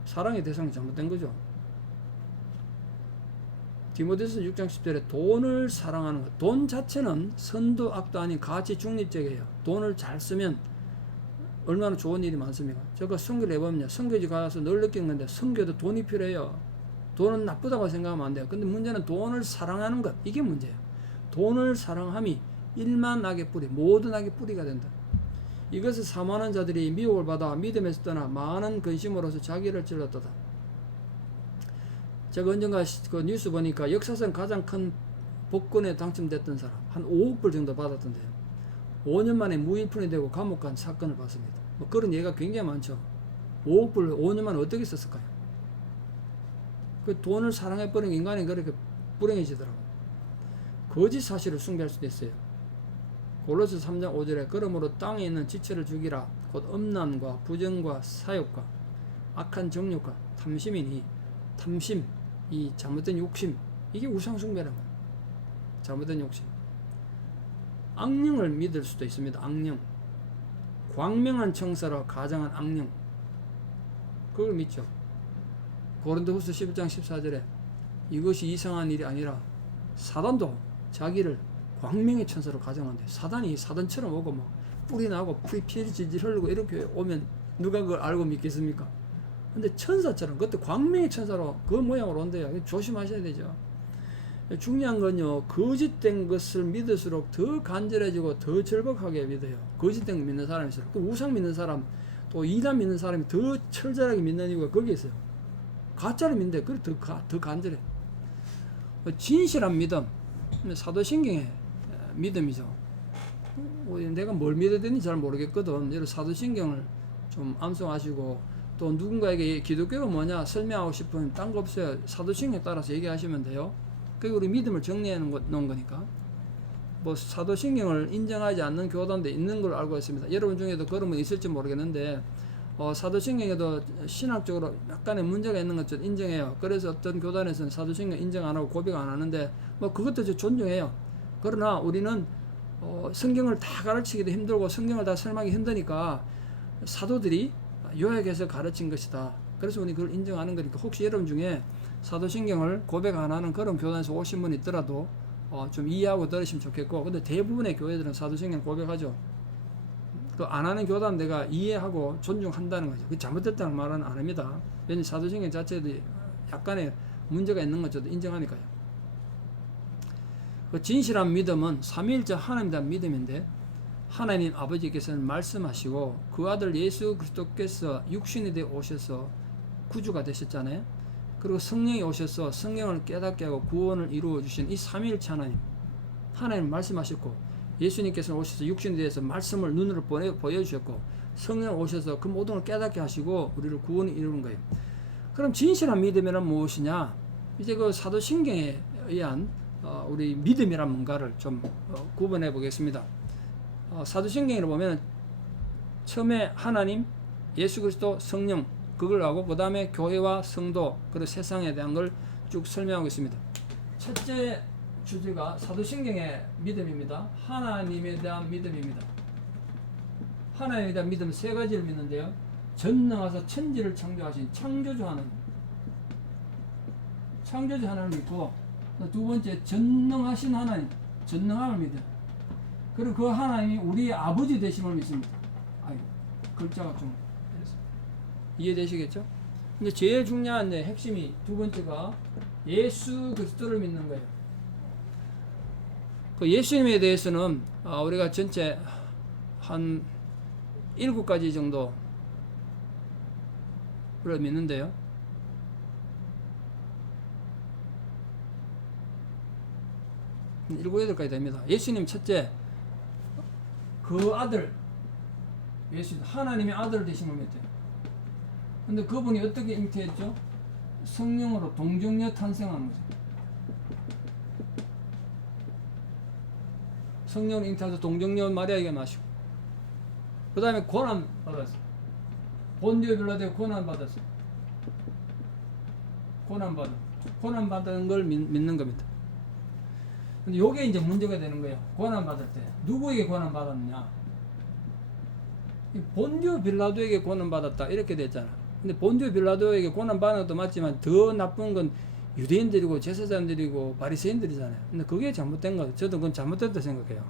사랑의 대상이 잘못된 거죠. 디모데서 6장 10절에 돈을 사랑하는 것. 돈 자체는 선도 악도 아닌 가치 중립적이에요. 돈을 잘 쓰면 얼마나 좋은 일이 많습니까? 제가 선교를 해보면요. 선교지 가서 늘 느끼는 건데 선교도 돈이 필요해요. 돈은 나쁘다고 생각하면 안 돼요. 근데 문제는 돈을 사랑하는 것. 이게 문제예요. 돈을 사랑함이 일만 악의 뿌리, 모든 악의 뿌리가 된다. 이것을 사모하는 자들이 미혹을 받아 믿음에서 떠나 많은 근심으로서 자기를 찔렀도다. 제가 언젠가 그 뉴스 보니까 역사상 가장 큰 복권에 당첨됐던 사람 한 5억 불 정도 받았던데요. 5년 만에 무일푼이 되고 감옥 간 사건을 봤습니다. 뭐 그런 예가 굉장히 많죠. 5억 불 5년 만에 어떻게 썼을까요? 그 돈을 사랑해버린 인간이 그렇게 불행해지더라고요. 거짓 사실을 숭배할 수도 있어요. 골로새 3장 5절에 그러므로 땅에 있는 지체를 죽이라 곧 음란과 부정과 사욕과 악한 정욕과 탐심이니 탐심, 이 잘못된 욕심, 이게 우상숭배라는 거예요. 잘못된 욕심. 악령을 믿을 수도 있습니다. 악령. 광명한 청사로 가장한 악령. 그걸 믿죠. 고린도후서 11장 14절에 이것이 이상한 일이 아니라 사단도 자기를 광명의 천사로 가정한대. 사단이 사단처럼 오고 막 뿔이 나고 피 질질 흘리고 이렇게 오면 누가 그걸 알고 믿겠습니까? 근데 천사처럼 그것도 광명의 천사로 그 모양으로 온대요. 조심하셔야 되죠. 중요한 건요, 거짓된 것을 믿을수록 더 간절해지고 더 절박하게 믿어요. 거짓된 거 믿는 사람일수록. 그 우상 믿는 사람, 또 이단 믿는 사람이 더 철저하게 믿는 이유가 거기에 있어요. 가짜를 믿는데 그래 더 간절해. 진실한 믿음, 사도신경의 믿음이죠. 내가 뭘 믿어야 되는지 잘 모르겠거든. 여러분 사도신경을 좀 암송하시고, 또 누군가에게 기독교가 뭐냐 설명하고 싶으면 딴 거 없어요. 사도신경에 따라서 얘기하시면 돼요. 그게 우리 믿음을 정리해 놓은 거니까. 뭐 사도신경을 인정하지 않는 교단도 있는 걸 알고 있습니다. 여러분 중에도 그런 분 있을지 모르겠는데 사도신경에도 신학적으로 약간의 문제가 있는 것을 인정해요. 그래서 어떤 교단에서는 사도신경 인정 안 하고 고백 안 하는데 뭐 그것도 존중해요. 그러나 우리는 성경을 다 가르치기도 힘들고 성경을 다 설명하기 힘드니까 사도들이 요약해서 가르친 것이다. 그래서 우리 그걸 인정하는 거니까 혹시 여러분 중에 사도신경을 고백 안 하는 그런 교단에서 오신 분 있더라도 좀 이해하고 들으시면 좋겠고, 근데 대부분의 교회들은 사도신경 고백하죠. 그 안 하는 교단 내가 이해하고 존중한다는 거죠. 그 잘못됐다는 말은 안 합니다. 왜냐하면 사도신경 자체도 약간의 문제가 있는 것 저도 인정하니까요. 그 진실한 믿음은 삼위일체 하나님에 대한 믿음인데, 하나님 아버지께서는 말씀하시고 그 아들 예수 그리스도께서 육신이 되어 오셔서 구주가 되셨잖아요. 그리고 성령이 오셔서 성경을 깨닫게 하고 구원을 이루어 주신 이 삼위일체 하나님 말씀하셨고, 예수님께서는 오셔서 육신에 대해서 말씀을 눈으로 보여주셨고, 성령 오셔서 그 모든 걸 깨닫게 하시고 우리를 구원을 이루는 거예요. 그럼 진실한 믿음이란 무엇이냐? 이제 그 사도신경에 의한 우리 믿음이란 뭔가를 좀 구분해 보겠습니다. 사도신경을 보면 처음에 하나님, 예수 그리스도, 성령 그걸 하고 그 다음에 교회와 성도 그리고 세상에 대한 걸 쭉 설명하고 있습니다. 첫째 주제가 사도신경의 믿음입니다. 하나님에 대한 믿음입니다. 하나님에 대한 믿음 세 가지를 믿는데요. 전능하사 천지를 창조하신 창조주 하나님, 창조주 하나님 믿고, 두 번째 전능하신 하나님, 전능함을 믿어요. 그리고 그 하나님이 우리의 아버지 되심을 믿습니다. 아이고, 글자가 좀 이해되시겠죠? 근데 제일 중요한 핵심이 두 번째가 예수 그리스도를 믿는 거예요. 그 예수님에 대해서는 우리가 전체 한 7가지 정도를 믿는데요. 일곱, 8가지 됩니다. 예수님 첫째, 그 아들, 예수 하나님의 아들 되심을 믿대요. 근데 그분이 어떻게 잉태했죠? 성령으로 동정녀 탄생한 거죠. 성령을 잉태하셔서 동정녀 마리아에게 나시고, 그 다음에 고난 받았어요. 본디오 빌라도에 고난 받았어요. 고난 받은 걸 믿는 겁니다. 근데 요게 이제 문제가 되는 거예요. 고난 받을 때 누구에게 고난 받았느냐? 본디오 빌라도에게 고난 받았다 이렇게 됐잖아. 근데 본디오 빌라도에게 고난 받은 것도 맞지만 더 나쁜 건 유대인들이고 제사장들이고 바리새인들이잖아요. 근데 그게 잘못된 거예요. 저도 그건 잘못됐다 생각해요.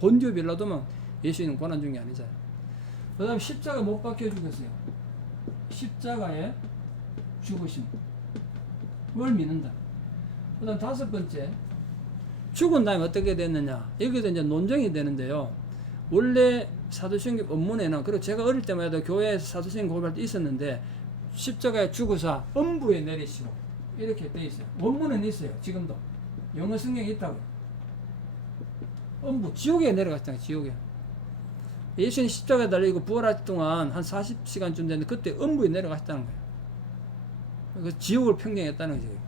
본디오 빌라도만 예수님 고난 준 게 아니잖아요. 그 다음 십자가 못 박혀 죽었어요. 십자가에 죽으심 뭘 믿는다. 그 다음 다섯 번째, 죽은 다음에 어떻게 됐느냐. 여기도 이제 논쟁이 되는데요. 원래 사도신경 원문에는, 그리고 제가 어릴 때마다 교회에서 사도신경 공부할 때 있었는데, 십자가에 죽으사 음부에 내리시고 이렇게 돼 있어요. 원문은 있어요. 지금도 영어 성경에 있다고요. 음부, 지옥에 내려갔잖아요. 지옥에. 예수님 십자가에 달리고 부활할 동안 한 40시간쯤 됐는데 그때 음부에 내려갔다는 거예요. 그 지옥을 평정했다는 거죠.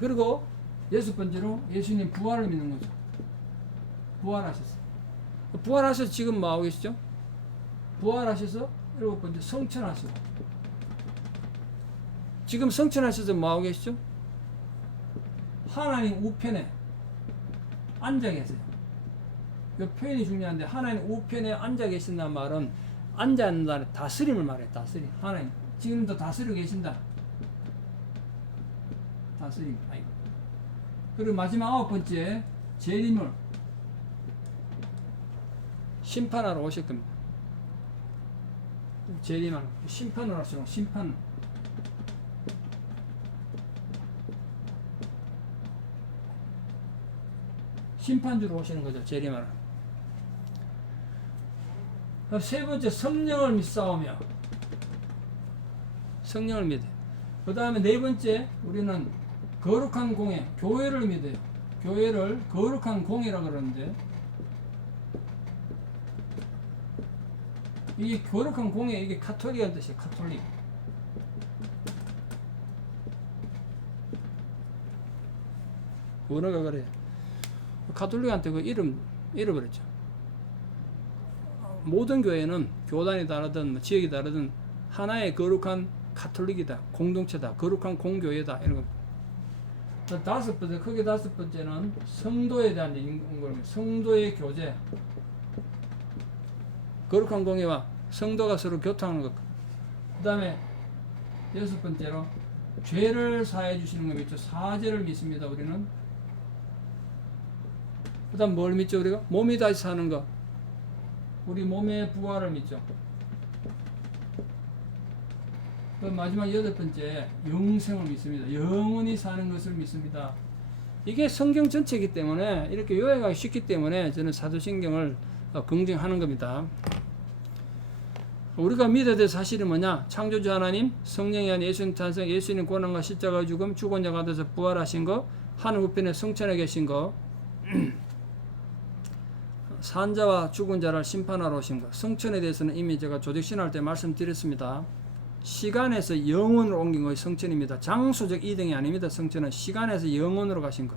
그리고 여섯 번째로 예수님 부활을 믿는 거죠. 부활하셨어요. 부활하셔서 지금 뭐 하고 계시죠? 부활하셔서 일곱 번째 성천하시고, 지금 성천하셔서 뭐 하고 계시죠? 하나님 우편에 앉아 계세요. 이 표현이 중요한데, 하나님 우편에 앉아 계신다는 말은 앉아 있는 다스림을 말해요. 다스림. 하나님 지금도 다스리고 계신다. 다스림. 그리고 마지막 아홉 번째, 재림을 심판하러 오실 겁니다. 재림하러, 심판을 하시고, 심판. 심판주로 오시는 거죠. 재림하러. 세 번째, 성령을 믿사오며. 성령을 믿어요. 그 다음에 네 번째, 우리는 거룩한 공예, 교회를 믿어요. 교회를 거룩한 공예라고 그러는데, 이게 거룩한 공예, 이게 카톨릭이라는 뜻이에요. 카톨릭. 원어가 그래요. 카톨릭한테 그 이름 잃어버렸죠. 모든 교회는 교단이 다르든 뭐 지역이 다르든 하나의 거룩한 카톨릭이다, 공동체다, 거룩한 공교회다, 이런 거. 다섯 번째, 크게 다섯 번째는 성도에 대한 겁니다. 성도의 교제, 거룩한 공예와 성도가 서로 교통하는 것. 그 다음에 여섯 번째로 죄를 사해 주시는 거 믿죠. 사죄를 믿습니다. 우리는. 그 다음 뭘 믿죠? 우리가 몸이 다시 사는 거, 우리 몸의 부활을 믿죠. 그 마지막 여덟 번째, 영생을 믿습니다. 영원히 사는 것을 믿습니다. 이게 성경 전체이기 때문에, 이렇게 요약하기 쉽기 때문에 저는 사도신경을 긍정하는 겁니다. 우리가 믿어야 될 사실이 뭐냐? 창조주 하나님, 성령이 아닌 예수님 탄생, 예수님 고난과 십자가 죽음, 죽은 자 가운데서 부활하신 거, 하늘 우편에 성천에 계신 거, 산자와 죽은 자를 심판하러 오신 것. 성천에 대해서는 이미 제가 조직신할 때 말씀드렸습니다. 시간에서 영원으로 옮긴 것이 성천입니다. 장소적 이동이 아닙니다. 성천은 시간에서 영원으로 가신 것.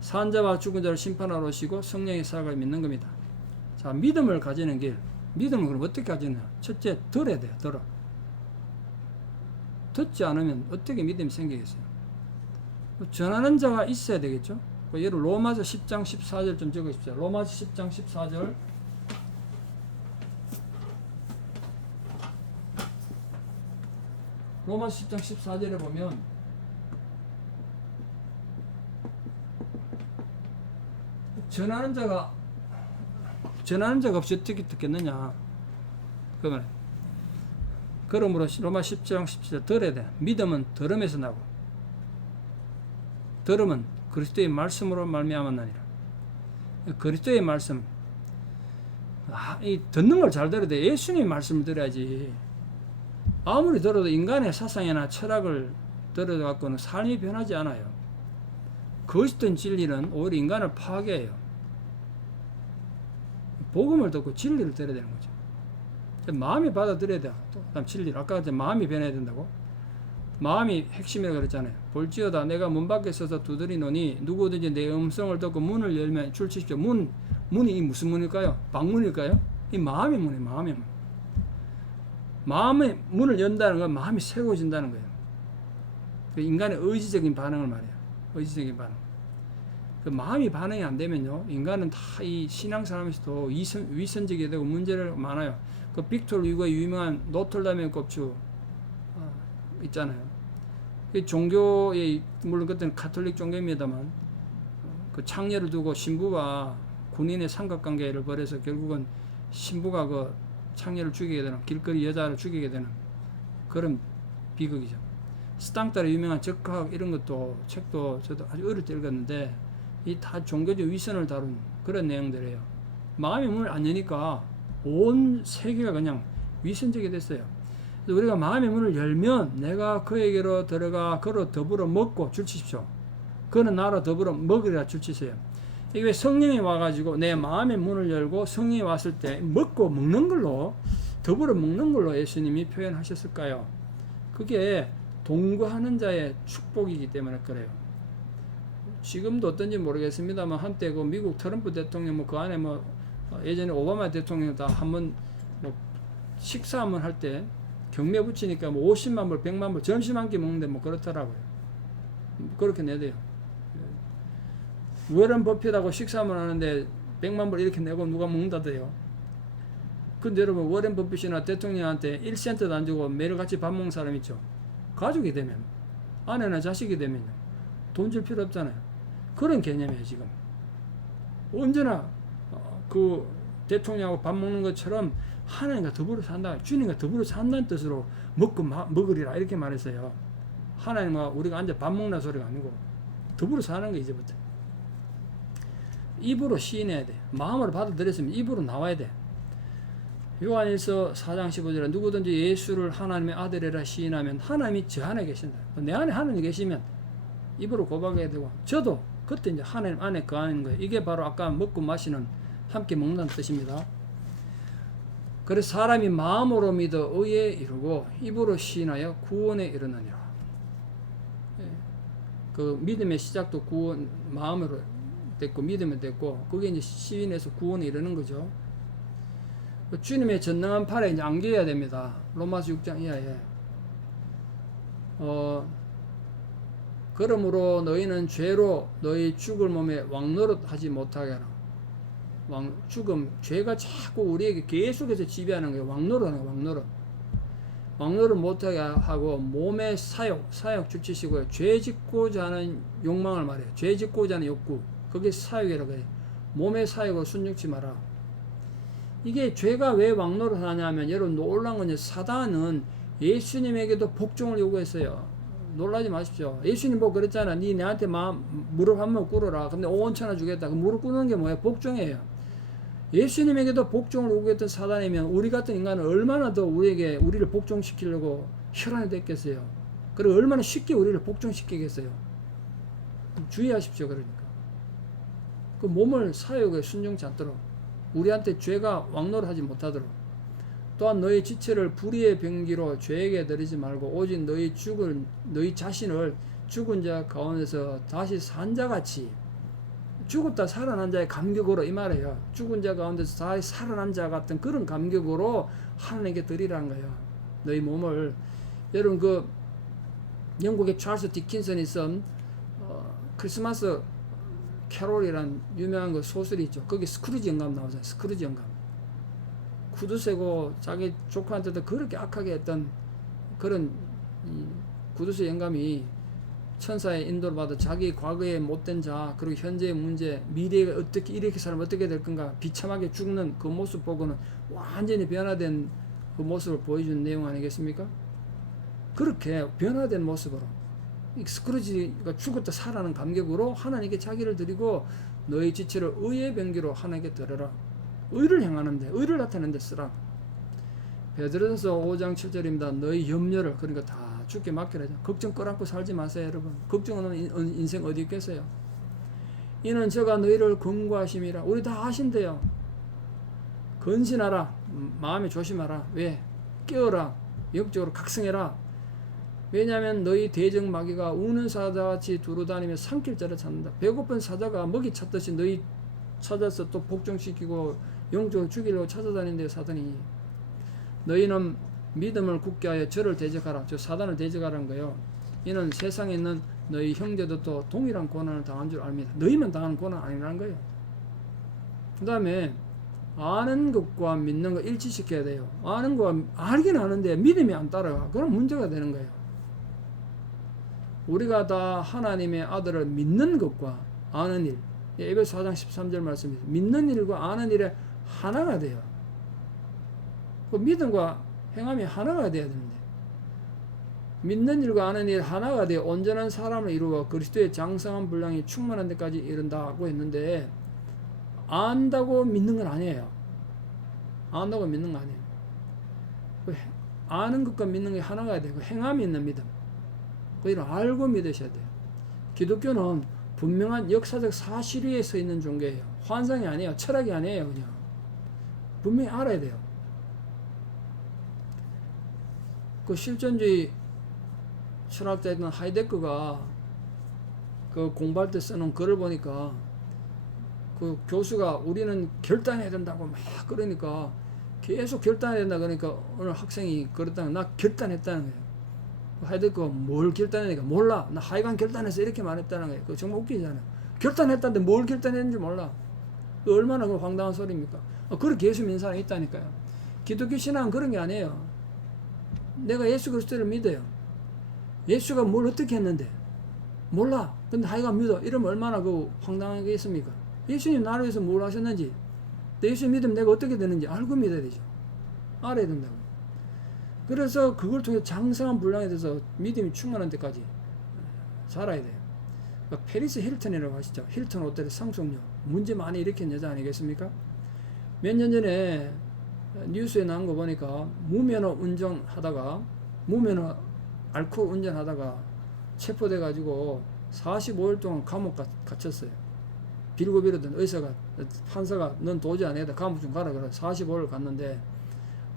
산자와 죽은 자를 심판하러 오시고 성령의 사역을 믿는 겁니다. 자, 믿음을 가지는 길. 믿음을 그럼 어떻게 가지느냐? 첫째, 들어야 돼요. 들어. 듣지 않으면 어떻게 믿음이 생기겠어요? 전하는 자가 있어야 되겠죠? 예를 로마서 10장 14절 좀 적으십시오. 로마서 10장 14절. 로마서 10장 14절에 보면 전하는 자가 없이 어떻게 듣겠느냐. 그러므로 로마 10장 17절 들어야 돼. 믿음은 들음에서 나고, 들음은 그리스도의 말씀으로 말미암았나니라. 그리스도의 말씀, 이 듣는 걸 잘 들어야 돼. 예수님의 말씀을 들어야지. 아무리 들어도 인간의 사상이나 철학을 들어갖고는 삶이 변하지 않아요. 거짓된 진리는 오히려 인간을 파괴해요. 복음을 듣고 진리를 들어야 되는 거죠. 마음이 받아들여야 돼요. 또 그다음 진리를, 아까 마음이 변해야 된다고. 마음이 핵심이라고 그랬잖아요. 볼지어다 내가 문 밖에 서서 두드리노니 누구든지 내 음성을 듣고 문을 열면 출치십시오. 문이 무슨 문일까요? 방문일까요? 이 마음의 문이에요. 마음의 문. 마음의 문을 연다는 건 마음이 새로워진다는 거예요. 그 인간의 의지적인 반응을 말해요. 의지적인 반응. 그 마음이 반응이 안 되면요, 인간은 다 이 신앙 사람에서도 위선적이 되고 문제를 많아요. 그 빅토르 유고의 유명한 노틀담의 꼽주 있잖아요. 이 종교의 물론 그때는 가톨릭 종교입니다만 그 창녀를 두고 신부와 군인의 삼각관계를 벌여서 결국은 신부가 그 창녀를 죽이게 되는, 길거리 여자를 죽이게 되는 그런 비극이죠. 스탕달의 유명한 적학 이런 것도 책도 저도 아주 어릴 때 읽었는데 이 다 종교적 위선을 다룬 그런 내용들이에요. 마음의 문을 안 여니까 온 세계가 그냥 위선적이 됐어요. 우리가 마음의 문을 열면 내가 그에게로 들어가 그로 더불어 먹고 줄치십시오. 그는 나로 더불어 먹으리라 줄치세요. 이게 왜 성령이 와가지고 내 마음의 문을 열고 성령이 왔을 때 먹고 먹는 걸로 더불어 먹는 걸로 예수님이 표현하셨을까요? 그게 동거하는 자의 축복이기 때문에 그래요. 지금도 어떤지 모르겠습니다만 한때 그 미국 트럼프 대통령 뭐 그 안에 뭐 예전에 오바마 대통령 다 한번 뭐 식사 한번 할 때 경매 붙이니까 뭐 50만 불, 100만 불 점심 한 끼 먹는데 뭐 그렇더라고요. 그렇게 내대요. 워런 버핏하고 식사 한번 하는데 100만 불 이렇게 내고 누가 먹는다대요. 근데 여러분 워런 버핏이나 대통령한테 1센트도 안 주고 매일 같이 밥 먹는 사람 있죠. 가족이 되면 아내나 자식이 되면 돈 줄 필요 없잖아요. 그런 개념이에요. 지금 언제나 그 대통령하고 밥 먹는 것처럼 하나님과 더불어 산다, 주님과 더불어 산다는 뜻으로 먹으리라 이렇게 말했어요. 하나님과 우리가 앉아 밥 먹는 소리가 아니고 더불어 사는 거. 이제부터 입으로 시인해야 돼. 마음으로 받아들였으면 입으로 나와야 돼. 요한일서 4장 15절에 누구든지 예수를 하나님의 아들이라 시인하면 하나님이 저 안에 계신다. 내 안에 하나님이 계시면 입으로 고백해야 되고, 저도 그때 이제 하나님 안에 거하는 거예요. 이게 바로 아까 먹고 마시는 함께 먹는다는 뜻입니다. 그래서 사람이 마음으로 믿어 의에 이르고 입으로 시인하여 구원에 이르느니라. 그 믿음의 시작도 구원, 마음으로 됐고 믿음이 됐고 그게 이제 시인해서 구원에 이르는 거죠. 주님의 전능한 팔에 이제 안겨야 됩니다. 로마서 6장 이하에 그러므로 너희는 죄로 너희 죽을 몸에 왕노릇하지 못하게 하라. 죽음, 죄가 자꾸 우리에게 계속해서 지배하는 거예요. 왕노릇 못하게 하고 몸의 사욕 줄치시고요. 죄 짓고자 하는 욕망을 말해요. 죄 짓고자 하는 욕구, 그게 사욕이라고 해요. 몸의 사욕을 순종치 마라. 이게 죄가 왜 왕노릇 하냐면, 여러분 놀라운 건 사단은 예수님에게도 복종을 요구했어요. 놀라지 마십시오. 예수님 보고 그랬잖아. 니 내한테 무릎 한번 꿇어라. 근데 5원 천하 주겠다. 그 무릎 꿇는 게 뭐예요? 복종이에요. 예수님에게도 복종을 요구했던 사단이면 우리 같은 인간은 얼마나 더 우리를 복종시키려고 혈안이 됐겠어요. 그리고 얼마나 쉽게 우리를 복종시키겠어요. 주의하십시오. 그러니까 그 몸을 사욕에 순종치 않도록, 우리한테 죄가 왕노릇하지 못하도록. 또한 너희 지체를 불의의 병기로 죄에게 들이지 말고 오직 너희 자신을 죽은 자 가운데서 다시 산 자같이, 죽었다 살아난 자의 감격으로, 이 말이에요. 죽은 자 가운데서 다시 살아난 자 같은 그런 감격으로 하나님께 드리라는 거예요. 너희 몸을. 여러분 그 영국의 찰스 디킨슨이 쓴 크리스마스 캐롤이란 유명한 그 소설이 있죠. 거기 스크루지 영감 나오잖아요. 스크루지 영감. 구두쇠고 자기 조카한테도 그렇게 악하게 했던 그런 구두쇠 영감이 천사의 인도를 받아 자기 과거의 못된 자, 그리고 현재의 문제, 미래가 어떻게, 이렇게 살면 어떻게 될 건가 비참하게 죽는 그 모습 보고는 완전히 변화된 그 모습을 보여주는 내용 아니겠습니까? 그렇게 변화된 모습으로 스크루지가 죽었다 살아나는 감격으로 하나님께 자기를 드리고 너희 지체를 의의 병기로 하나님께 드려라. 의를 행하는데, 의를 나타내는 데 쓰라. 베드로전서 5장 7절입니다. 너희 염려를, 그러니까 다 주께 맡기라. 걱정 끌어안고 살지 마세요. 여러분 걱정은 인생 어디 있겠어요. 이는 저가 너희를 권고하심이라. 우리 다 아신대요. 근신하라. 마음에 조심하라. 왜? 깨어라. 영적으로 각성해라. 왜냐하면 너희 대적 마귀가 우는 사자같이 두루다니며 삼킬자를 찾는다. 배고픈 사자가 먹이 찾듯이 너희 찾아서 또 복종시키고 영적으로 죽이려고 찾아다니는데 사단이. 너희는 믿음을 굳게 하여 저를 대적하라. 저 사단을 대적하라는 거예요. 이는 세상에 있는 너희 형제도 또 동일한 고난을 당한 줄 압니다. 너희만 당하는 고난 아니라는 거예요. 그 다음에 아는 것과 믿는 거 일치시켜야 돼요. 아는 거 알긴 아는데 믿음이 안 따라가. 그럼 문제가 되는 거예요. 우리가 다 하나님의 아들을 믿는 것과 아는 일, 에베소 4장 13절 말씀입니다. 믿는 일과 아는 일에 하나가 돼요. 그 믿음과 행함이 하나가 돼야 되는데, 믿는 일과 아는 일 하나가 되어 온전한 사람을 이루어 그리스도의 장성한 분량이 충만한 데까지 이른다고 했는데, 안다고 믿는 건 아니에요. 안다고 믿는 거 아니에요. 아는 것과 믿는 게 하나가 되고 행함이 있는 믿음, 그걸 알고 믿으셔야 돼요. 기독교는 분명한 역사적 사실 위에 서 있는 종교예요. 환상이 아니에요. 철학이 아니에요. 그냥 분명히 알아야 돼요. 그 실존주의 철학자였던 하이데크가 그 공부할 때 쓰는 글을 보니까 그 교수가 우리는 결단해야 된다고 막 그러니까 계속 결단해야 된다 그러니까 어느 학생이 그랬다는 나 결단했다는 거예요. 하이데크가 뭘 결단했니까 몰라. 나 하여간 결단해서 이렇게 말했다는 거예요. 그거 정말 웃기잖아요. 결단했다는데 뭘 결단했는지 몰라. 얼마나 그 황당한 소리입니까? 그렇게 예수 믿는 사람이 있다니까요. 기독교 신앙은 그런 게 아니에요. 내가 예수 그리스도를 믿어요. 예수가 뭘 어떻게 했는데 몰라. 근데 하여간 믿어. 이러면 얼마나 그 황당하겠습니까? 예수님 나를 위해서 뭘 하셨는지, 예수 믿으면 내가 어떻게 되는지 알고 믿어야 되죠. 알아야 된다고. 그래서 그걸 통해 장성한 분량에 대해서 믿음이 충만한 데까지 살아야 돼요. 페리스 힐튼이라고 하시죠. 힐튼 호텔의 상속녀. 문제 많이 일으킨 여자 아니겠습니까? 몇 년 전에 뉴스에 나온 거 보니까 무면허 운전하다가 무면허 알코올 운전하다가 체포돼 가지고 45일 동안 감옥 갇혔어요. 빌고 빌었던 의사가, 판사가 넌 도저히 안 해다 감옥 좀 가라 그래. 45일 갔는데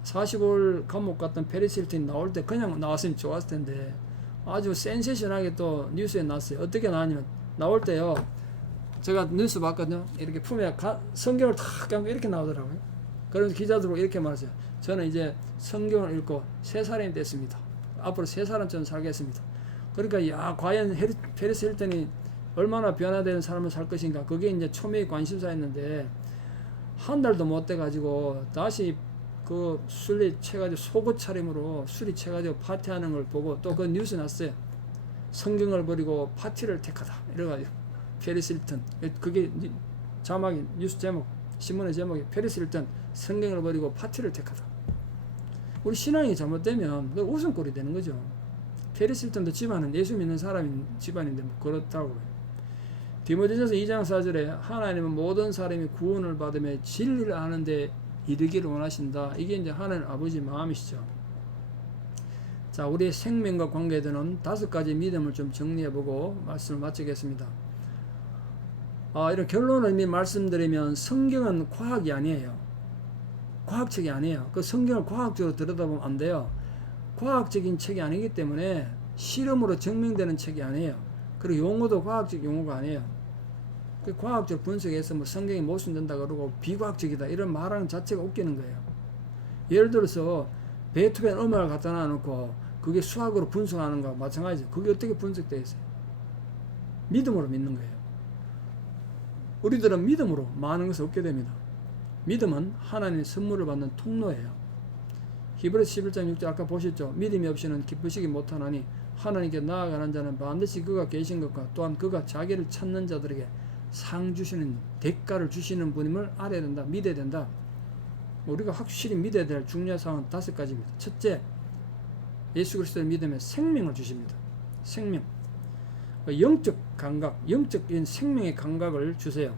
45일 감옥 갔던 페리스 힐튼이 나올 때 그냥 나왔으면 좋았을 텐데 아주 센세이션하게 또 뉴스에 나왔어요. 어떻게 나왔냐면 나올 때요, 제가 뉴스 봤거든요. 이렇게 품에 성경을 탁 감고 이렇게 나오더라고요. 그래서 기자들 이렇게 말했어요. 저는 이제 성경을 읽고 새 사람이 됐습니다. 앞으로 새 사람처럼 살겠습니다. 그러니까 야, 과연 페리스 힐튼이 얼마나 변화되는 삶을 살 것인가, 그게 이제 초미의 관심사였는데 한 달도 못 돼가지고 다시 그 술이 채가지고 속옷 차림으로 술이 채가지고 파티하는 걸 보고 또 그 뉴스 났어요. 성경을 버리고 파티를 택하다 이래가지고 페리스 힐튼, 그게 자막이 뉴스 제목, 신문의 제목이 페리스 힐튼 성경을 버리고 파티를 택하다. 우리 신앙이 잘못되면 그 웃음거리 되는 거죠. 페리스 힐튼도 집안은 예수 믿는 사람인 집안인데 뭐 그렇다고. 디모데전서 2장 4절에 하나님은 모든 사람이 구원을 받으며 진리를 아는데 이르기를 원하신다. 이게 이제 하나님 아버지 마음이시죠. 자, 우리의 생명과 관계되는 5가지 믿음을 좀 정리해보고 말씀을 마치겠습니다. 이런 결론을 이미 말씀드리면 성경은 과학이 아니에요. 과학책이 아니에요. 그 성경을 과학적으로 들여다보면 안 돼요. 과학적인 책이 아니기 때문에 실험으로 증명되는 책이 아니에요. 그리고 용어도 과학적 용어가 아니에요. 그 과학적 분석에서 뭐 성경이 모순된다 그러고 비과학적이다 이런 말하는 자체가 웃기는 거예요. 예를 들어서 베토벤 음악을 갖다 놔놓고 그게 수학으로 분석하는 거와 마찬가지죠. 그게 어떻게 분석되어 있어요? 믿음으로 믿는 거예요. 우리들은 믿음으로 많은 것을 얻게 됩니다. 믿음은 하나님의 선물을 받는 통로예요. 히브리서 11장 6절 아까 보셨죠? 믿음이 없이는 기쁘시기 못하나니 하나님께 나아가는 자는 반드시 그가 계신 것과 또한 그가 자기를 찾는 자들에게 상 주시는, 대가를 주시는 분임을 알아야 된다. 믿어야 된다. 우리가 확실히 믿어야 될 중요한 사항은 5가지입니다. 첫째, 예수 그리스도를 믿으면 생명을 주십니다. 생명. 영적 감각, 영적인 생명의 감각을 주세요.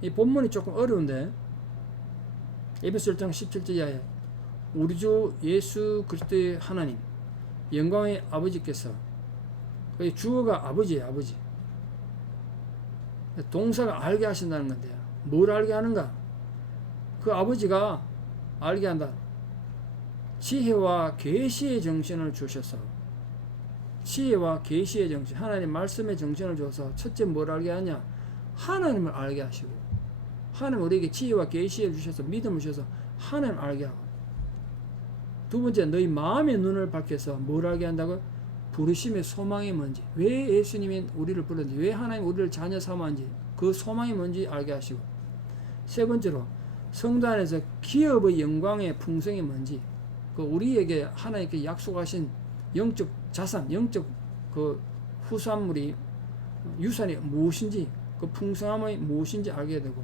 이 본문이 조금 어려운데 에베소 1장 17절 이하에 우리 주 예수 그리스도의 하나님 영광의 아버지께서, 그 주어가 아버지예요. 아버지. 동사가 알게 하신다는 건데요. 뭘 알게 하는가? 그 아버지가 알게 한다. 지혜와 계시의 정신을 주셔서 지혜와 계시의 정신, 하나님 말씀의 정신을 줘서 첫째 뭘 알게 하냐? 하나님을 알게 하시고, 하나님 우리에게 지혜와 계시를 주셔서 믿음을 주셔서 하나님을 알게 하고, 두 번째 너희 마음의 눈을 밝혀서 뭘 알게 한다고? 부르심의 소망이 뭔지, 왜 예수님이 우리를 불렀는지, 왜 하나님 우리를 자녀 삼았는지, 그 소망이 뭔지 알게 하시고, 세 번째로 성도 안에서 기업의 영광의 풍성이 뭔지, 그 우리에게 하나님께 약속하신 영적 자산, 영적 그 후산물이, 유산이 무엇인지, 그 풍성함이 무엇인지 알게 되고,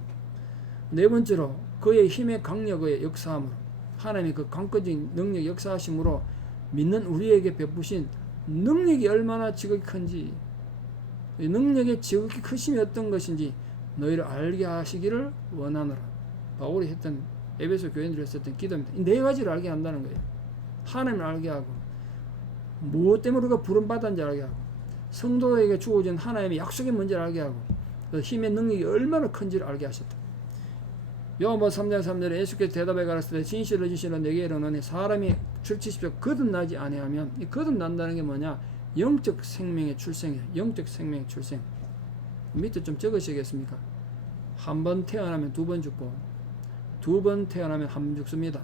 네 번째로 그의 힘의 강력의 역사함으로, 하나님의 그 강권적인 능력 역사하심으로 믿는 우리에게 베푸신 능력이 얼마나 지극히 큰지, 능력의 지극히 크심이 어떤 것인지 너희를 알게 하시기를 원하노라. 바울이 했던, 에베소 교인들이 했었던 기도입니다. 이 네 가지를 알게 한다는 거예요. 하나님을 알게 하고, 무엇 때문에 우리가 부름받았는지 알게 하고, 성도에게 주어진 하나님의 약속이 뭔지를 알게 하고, 그 힘의 능력이 얼마나 큰지를 알게 하셨다. 요한복음 3장 3절에 예수께서 대답해 가라사대 진실로 진실로 내게 이르노니 사람이 줄치십시오 거듭나지 아니하면, 이 거듭난다는 게 뭐냐? 영적 생명의 출생이에요. 영적 생명의 출생. 밑에 좀 적으시겠습니까? 한 번 태어나면 두 번 죽고, 두 번 태어나면 한 번 죽습니다.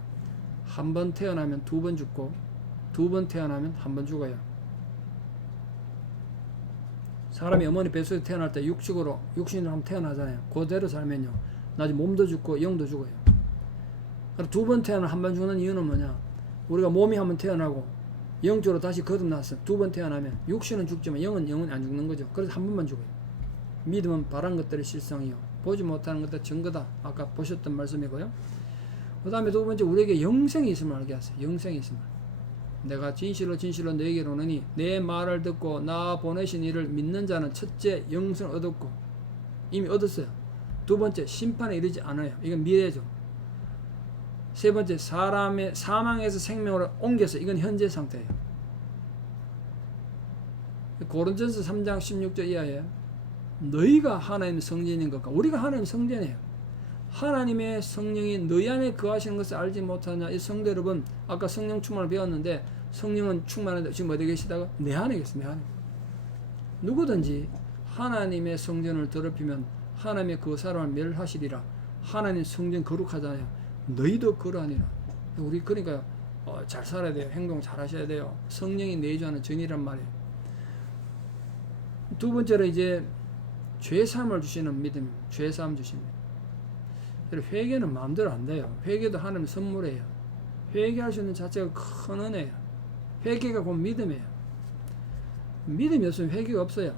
한 번 태어나면 두 번 죽고, 두 번 태어나면 한 번 죽어요. 사람이 어머니 뱃속에 태어날 때 육신으로 한번 태어나잖아요. 그대로 살면요, 나중에 몸도 죽고 영도 죽어요. 그럼 두 번 태어나 한 번 죽는 이유는 뭐냐? 우리가 몸이 한 번 태어나고 영적으로 다시 거듭났어. 두 번 태어나면 육신은 죽지만 영은 안 죽는 거죠. 그래서 한 번만 죽어요. 믿음은 바란 것들의 실상이요, 보지 못하는 것들 증거다. 아까 보셨던 말씀이고요. 그 다음에 두 번째, 우리에게 영생이 있음을 알게 하세요. 영생이 있음을. 내가 진실로 진실로 너에게 이르노니 내 말을 듣고 나 보내신 이를 믿는 자는 첫째 영생을 얻었고, 이미 얻었어요. 두 번째, 심판에 이르지 않아요. 이건 미래죠. 세 번째, 사람의 사망에서 생명으로 옮겨서, 이건 현재 상태예요. 고린전서 3장 16절 이하에 너희가 하나님의 성전인 것과, 우리가 하나님의 성전이에요. 하나님의 성령이 너희 안에 거하시는 것을 알지 못하냐. 이 성도 여러분, 아까 성령 충만을 배웠는데, 성령은 충만한데 지금 어디 계시다가? 내 안에 계세요. 내 안에. 누구든지 하나님의 성전을 더럽히면 하나님의 그 사람을 멸하시리라. 하나님 성전 거룩하잖아요. 너희도 그러하니라. 우리 그러니까 잘 살아야 돼요. 행동 잘 하셔야 돼요. 성령이 내주하는 전이란 말이에요. 두 번째로 이제 죄사함을 주시는 믿음, 죄사함 주십니다. 회개는 마음대로 안 돼요. 회개도 하나님의 선물이에요. 회개할 수 있는 자체가 큰 은혜예요. 회개가 곧 믿음이에요. 믿음이 없으면 회개가 없어요.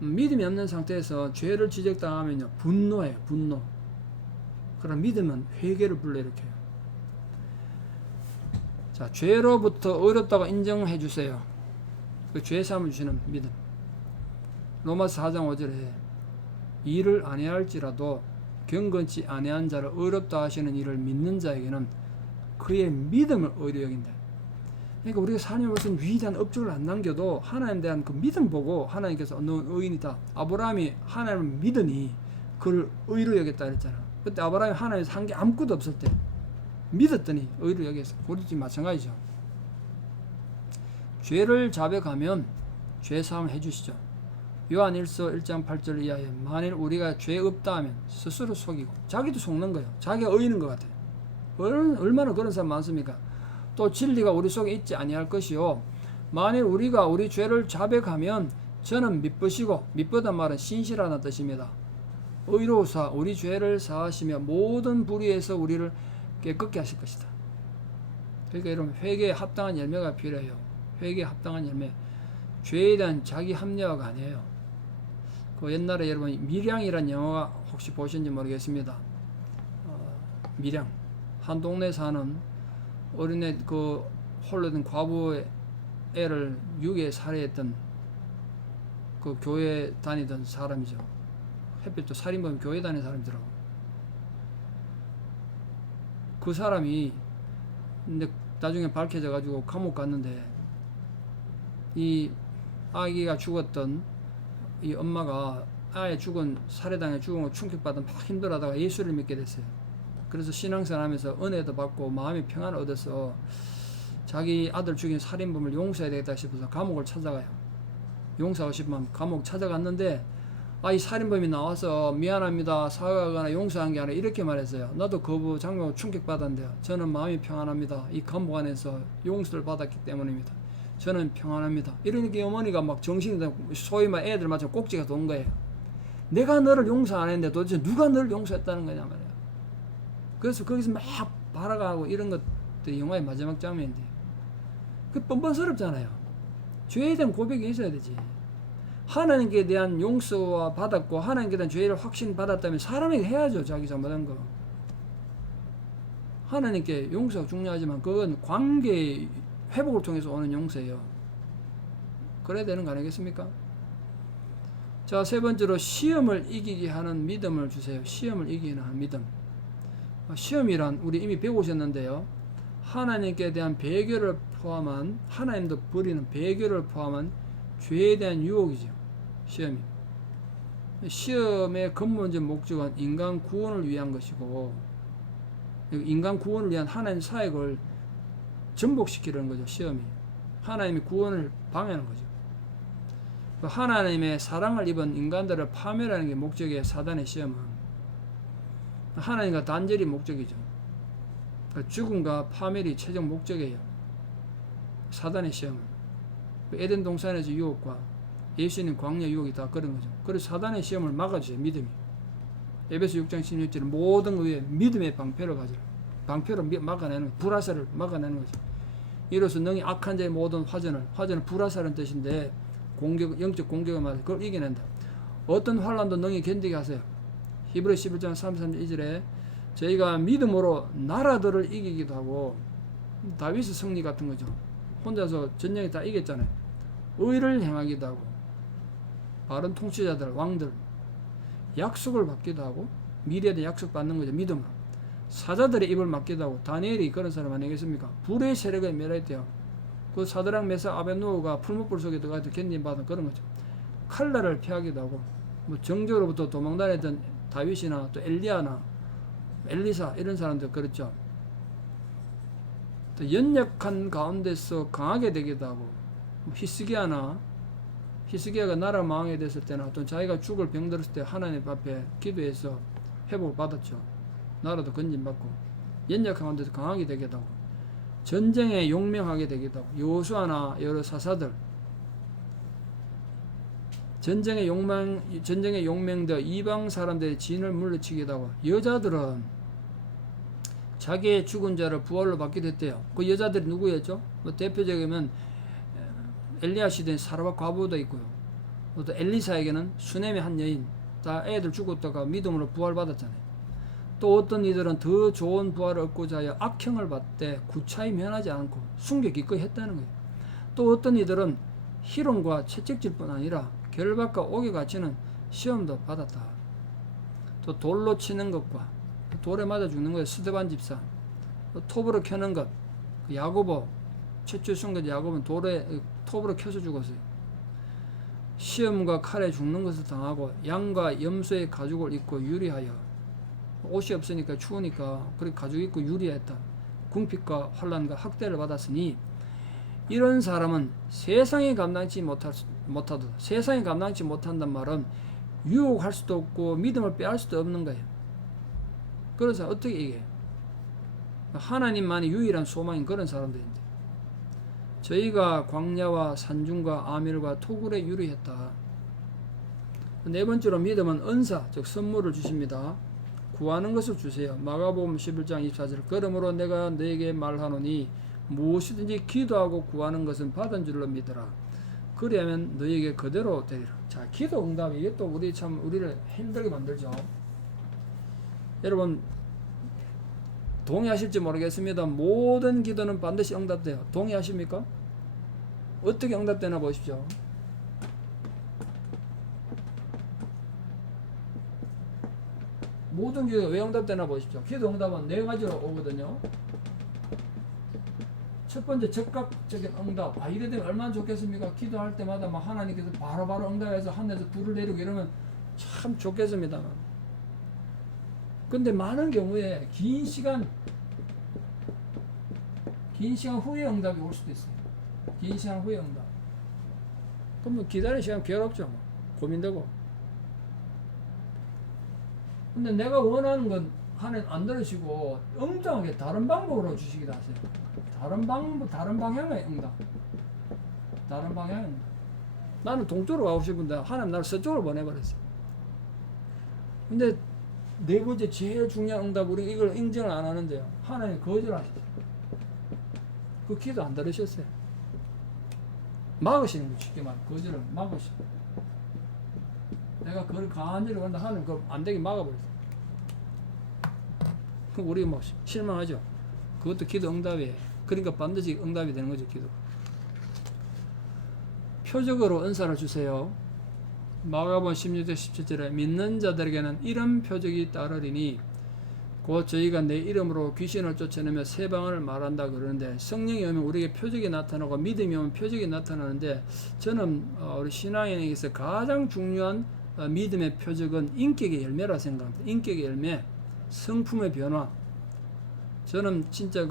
믿음이 없는 상태에서 죄를 지적당하면요, 분노해요. 분노. 그럼 믿음은 회개를 불러일으켜요. 자, 죄로부터 어렵다고 인정해 주세요. 그 죄사함을 주시는 믿음. 로마서 4장 5절에 일을 아니할지라도 경건치 아니한 자를 어렵다 하시는 일을 믿는 자에게는 그의 믿음을 의로 여긴다. 그러니까 우리가 삶에 무슨 위대한 업적을 안 남겨도 하나님에 대한 그 믿음 보고 하나님께서 너 의인이다. 아브라함이 하나님을 믿으니 그를 의로 여겼다 그랬잖아. 그때 아브라함이 하나님에서 한 게 아무것도 없을 때 믿었더니 의로 여겼어. 우리 지금 마찬가지죠. 죄를 자백하면 죄사함을 해주시죠. 요한일서 1장 8절 이하에 만일 우리가 죄 없다 하면 스스로 속이고, 자기도 속는 거예요. 자기가 의인인 것 같아요. 얼마나 그런 사람 많습니까? 또 진리가 우리 속에 있지 아니할 것이요, 만일 우리가 우리 죄를 자백하면 저는 미쁘시고, 미쁘단 말은 신실하다는 뜻입니다. 의로우사 우리 죄를 사하시며 모든 불의에서 우리를 깨끗게 하실 것이다. 그러니까 여러분, 회개에 합당한 열매가 필요해요. 회개에 합당한 열매. 죄에 대한 자기 합리화가 아니에요. 그 옛날에 여러분 밀양이라는 영화가 혹시 보셨는지 모르겠습니다. 밀양, 한 동네 사는 어린애 그 홀로 된 과부의 애를 유괴 살해했던 그 교회 다니던 사람이죠. 햇빛 또 살인범 교회 다니는 사람이더라고. 그 사람이 근데 나중에 밝혀져 가지고 감옥 갔는데, 이 아기가 죽었던 이 엄마가 아예 살해당해 죽은 걸 충격받아 막 힘들어하다가 예수를 믿게 됐어요. 그래서 신앙생활 하면서 은혜도 받고 마음의 평안을 얻어서 자기 아들 죽인 살인범을 용서해야 되겠다 싶어서 감옥을 찾아가요. 용서하고 싶으면 감옥 찾아갔는데 이 살인범이 나와서 미안합니다, 사과하거나 용서한 게 아니라 이렇게 말했어요. 나도 거부 장면으로 충격받았는데요. 저는 마음이 평안합니다. 이 감옥 안에서 용서를 받았기 때문입니다. 저는 평안합니다. 이러니까 어머니가 막 정신이 소위 말 애들 마치 꼭지가 돈 거예요. 내가 너를 용서 안 했는데 도대체 누가 너를 용서했다는 거냐 말이에요. 그래서 거기서 막 발악하고 이런 것들이 영화의 마지막 장면인데 그 뻔뻔스럽잖아요. 죄에 대한 고백이 있어야 되지. 하나님께 대한 용서와 받았고 하나님께 대한 죄를 확신 받았다면 사람에게 해야죠. 자기 잘못한 거. 하나님께 용서가 중요하지만 그건 관계 회복을 통해서 오는 용서예요. 그래야 되는 거 아니겠습니까? 자, 세 번째로 시험을 이기게 하는 믿음을 주세요. 시험을 이기게 하는 믿음. 시험이란 우리 이미 배우셨는데요. 하나님께 대한 배교를 포함한, 하나님도 버리는 배교를 포함한 죄에 대한 유혹이죠. 시험이. 시험의 근본적 목적은 인간 구원을 위한 것이고, 인간 구원을 위한 하나님 사역을 전복시키려는 거죠. 시험이. 하나님의 구원을 방해하는 거죠. 하나님의 사랑을 입은 인간들을 파멸하는 게 목적이에요. 사단의 시험은. 하나님과 단절이 목적이죠. 죽음과 파멸이 최종 목적이에요. 사단의 시험은. 에덴 동산에서 유혹과 예수님 광야 유혹이 다 그런 거죠. 그래서 사단의 시험을 막아주세요. 믿음이. 에베소 6장 16절에 모든 것에 믿음의 방패를 가지라. 방패로 막아내는, 불화살을 막아내는 거죠. 이로써 능히 악한 자의 모든 화전은 불화살은 뜻인데 공격, 영적 공격을 말해 그걸 이겨낸다. 어떤 환난도 능히 견디게 하세요. 히브리 11장 33절 2절에 저희가 믿음으로 나라들을 이기기도 하고, 다윗의 승리 같은 거죠. 혼자서 전쟁에 다 이겼잖아요. 의를 행하기도 하고, 바른 통치자들, 왕들, 약속을 받기도 하고, 미래에 대한 약속 받는 거죠. 믿음으로. 사자들의 입을 막기도 하고, 다니엘이 그런 사람 아니겠습니까? 불의 세력에 멸했대요. 그 사드락 메삭 아벤노가 풀무불 속에 들어가서 견딘받은 그런 거죠. 칼날을 피하기도 하고, 뭐 정적으로부터 도망다녔던 다윗이나 또 엘리야나 엘리사 이런 사람들 그렇죠. 또 연약한 가운데서 강하게 되기도 하고, 히스기야가 나라 망하게 됐을 때나 또 자기가 죽을 병들었을 때 하나님 앞에 기도해서 회복을 받았죠. 나라도 건진받고 연약한 가운데서 강하게 되기도 하고, 전쟁에 용맹하게 되기도 하고, 여호수아나 여러 사사들 전쟁에 용맹되어 이방 사람들의 진을 물리치기도 하고, 여자들은 자기의 죽은 자를 부활로 받게 됐대요. 그 여자들이 누구였죠? 뭐 대표적이면 엘리야 시대에 사라밧 과부도 있고요. 또 엘리사에게는 수넴의 한 여인, 다 애들 죽었다가 믿음으로 부활받았잖아요. 또 어떤 이들은 더 좋은 부활을 얻고자 하여 악형을 받되 구차히 면하지 않고 순교 기꺼이 했다는 거예요. 또 어떤 이들은 희롱과 채찍질뿐 아니라 결박과 옥에 갇히는 시험도 받았다. 또 돌로 치는 것과 돌에 맞아 죽는 거예요. 스데반 집사. 또 톱으로 켜는 것, 야고보 최초의 순간 야곱은 톱으로 켜서 죽었어요. 시험과 칼에 죽는 것을 당하고, 양과 염소의 가죽을 입고 유리하여, 옷이 없으니까 추우니까 그렇게 가죽 입고 유리했다. 궁핍과 환난과 학대를 받았으니 이런 사람은 세상이 감당치 못하다. 세상이 감당치 못한단 말은 유혹할 수도 없고 믿음을 빼앗을 수도 없는 거예요. 그래서 어떻게 이게 하나님만이 유일한 소망인 그런 사람들인데, 저희가 광야와 산중과 아밀과 토굴에 유리했다. 네 번째로 믿음은 은사, 즉 선물을 주십니다. 구하는 것을 주세요. 마가복음 11장 24절 그러므로 내가 너에게 말하노니 무엇이든지 기도하고 구하는 것은 받은 줄로 믿으라. 그리하면 너에게 그대로 되리라. 자, 기도 응답, 이게 또 우리를 힘들게 만들죠. 여러분 동의하실지 모르겠습니다. 모든 기도는 반드시 응답돼요. 동의하십니까? 어떻게 응답되나 보십시오. 모든 기도가 왜 응답되나 보십시오. 기도 응답은 네 가지로 오거든요. 첫 번째, 적극적인 응답. 이래 되면 얼마나 좋겠습니까? 기도할 때마다 막 하나님께서 바로바로 응답해서 하늘에서 불을 내리고 이러면 참 좋겠습니다만. 근데 많은 경우에 긴 긴 시간 후에 응답이 올 수도 있어요. 긴 시간 후에 응답. 그러면 기다리는 시간 괴롭죠. 뭐. 고민되고. 근데 내가 원하는 건 하나님 안 들으시고 엉뚱하게 다른 방법으로 주시기도 하세요. 다른 방향의 응답. 다른 방향의 응답. 나는 동쪽으로 가고 싶은데 하나님 나를 서쪽으로 보내버렸어. 근데 네 번째 제일 중요한 응답, 우리 이걸 인정을 안 하는데요. 하나님 거절하시죠. 그 기도 안 들으셨어요. 막으시는 거, 쉽게 말해. 거절을 막으시고. 내가 그걸 간절히 간다 하는 거 안 되게 막아버렸어요. 그럼 우리 뭐 실망하죠. 그것도 기도 응답이에요. 그러니까 반드시 응답이 되는 거죠, 기도. 표적으로 은사를 주세요. 마가복음 16절 17절에 믿는 자들에게는 이런 표적이 따르리니 곧 저희가 내 이름으로 귀신을 쫓아내며 새 방언을 말한다 그러는데, 성령이 오면 우리에게 표적이 나타나고 믿음이 오면 표적이 나타나는데, 저는 우리 신앙인에게서 가장 중요한 믿음의 표적은 인격의 열매라 생각합니다. 인격의 열매, 성품의 변화. 저는 진짜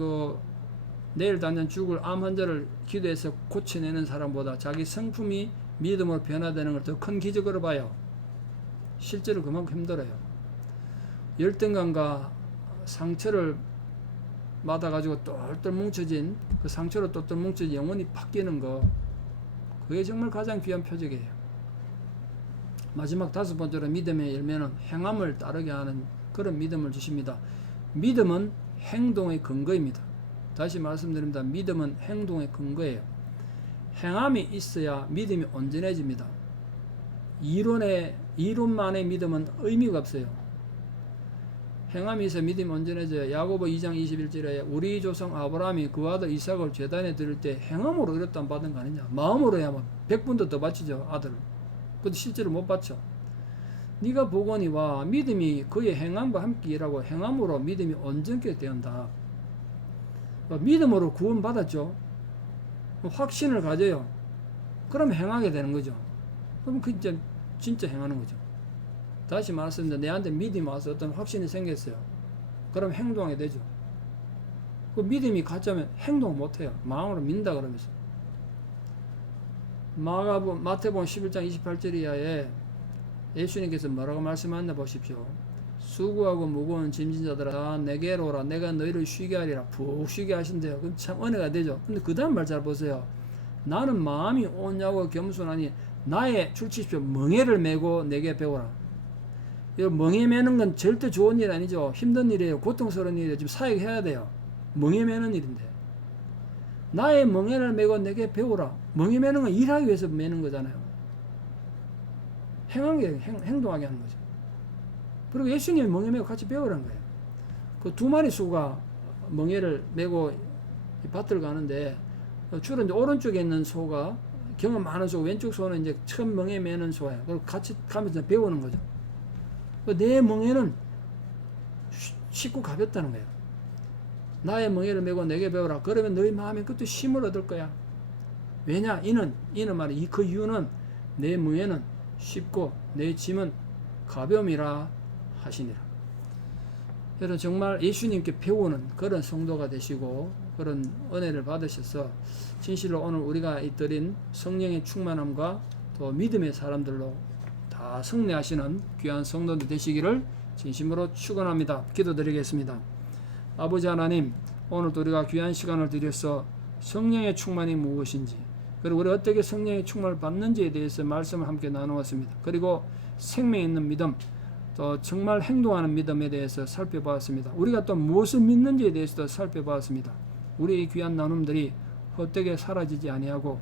내일 당장 죽을 암 환자를 기도해서 고쳐내는 사람보다 자기 성품이 믿음으로 변화되는 걸 더 큰 기적으로 봐요. 실제로 그만큼 힘들어요. 열등감과 상처를 맞아가지고 똘똘 뭉쳐진, 그 상처로 똘똘 뭉쳐진 영혼이 바뀌는 거, 그게 정말 가장 귀한 표적이에요. 마지막 다섯 번째로 믿음의 열매는 행함을 따르게 하는 그런 믿음을 주십니다. 믿음은 행동의 근거입니다. 다시 말씀드립니다. 믿음은 행동의 근거예요. 행함이 있어야 믿음이 온전해집니다. 이론만의 믿음은 의미가 없어요. 행함이 있어 믿음이 온전해져요. 야고보 2장 21절에 우리 조상 아브라함이 그 아들 이삭을 제단에 드릴 때 행함으로 이렇다 받은 거 아니냐. 마음으로 해야만 100분도 더 바치죠, 아들을. 근데 실제로 못 바쳐. 네가 보거니와 믿음이 그의 행함과 함께 일하고 행함으로 믿음이 온전케 되었다. 믿음으로 구원 받았죠. 확신을 가져요. 그럼 행하게 되는 거죠. 그럼 그 진짜 행하는 거죠. 다시 말씀드립니다. 내한테 믿음이 와서 어떤 확신이 생겼어요. 그럼 행동하게 되죠. 그 믿음이 가짜면 행동 못해요. 마음으로 믿는다 그러면서. 마태복음 11장 28절 이하에 예수님께서 뭐라고 말씀하셨나 보십시오. 수고하고 무거운 짐진 자들아 내게로 오라 내가 너희를 쉬게 하리라. 푹 쉬게 하신대요. 그럼 참 은혜가 되죠. 근데 그 다음 말 잘 보세요. 나는 마음이 온유하고 겸손하니 나의 줄치십시오. 멍에를 메고 내게 배우라. 이 멍에 메는 건 절대 좋은 일 아니죠. 힘든 일이에요. 고통스러운 일이에요. 지금 사역해야 돼요. 멍에 메는 일인데. 나의 멍에를 메고 내게 배우라. 멍에 메는 건 일하기 위해서 메는 거잖아요. 행동하게 하는 거죠. 그리고 예수님이 멍에 메고 같이 배우라는 거예요. 그 두 마리 소가 멍에를 메고 밭을 가는데, 주로 이제 오른쪽에 있는 소가 경험 많은 소, 왼쪽 소는 이제 처음 멍에 메는 소예요. 그리고 같이 가면서 배우는 거죠. 내 멍에는 쉽고 가볍다는 거예요. 나의 멍에를 메고 내게 배우라. 그러면 너희 마음에 그때 힘을 얻을 거야. 왜냐? 이는 말이 그 이유는 내 멍에는 쉽고 내 짐은 가벼움이라 하시니라. 여러분 정말 예수님께 배우는 그런 성도가 되시고 그런 은혜를 받으셔서 진실로 오늘 우리가 드린 성령의 충만함과 또 믿음의 사람들로 다 승리하시는 귀한 성도들 되시기를 진심으로 축원합니다. 기도드리겠습니다. 아버지 하나님, 오늘도 우리가 귀한 시간을 들여서 성령의 충만이 무엇인지, 그리고 우리 어떻게 성령의 충만을 받는지에 대해서 말씀을 함께 나누었습니다. 그리고 생명 있는 믿음, 또 정말 행동하는 믿음에 대해서 살펴보았습니다. 우리가 또 무엇을 믿는지에 대해서도 살펴보았습니다. 우리의 귀한 나눔들이 헛되게 사라지지 아니하고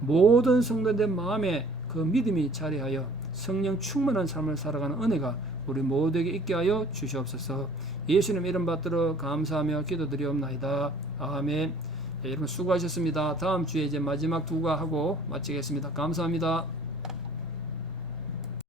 모든 성도들 마음에 그 믿음이 자리하여 성령 충만한 삶을 살아가는 은혜가 우리 모두에게 있게 하여 주시옵소서. 예수님 이름 받들어 감사하며 기도드리옵나이다. 아멘. 네, 여러분 수고하셨습니다. 다음 주에 이제 마지막 두가 하고 마치겠습니다. 감사합니다.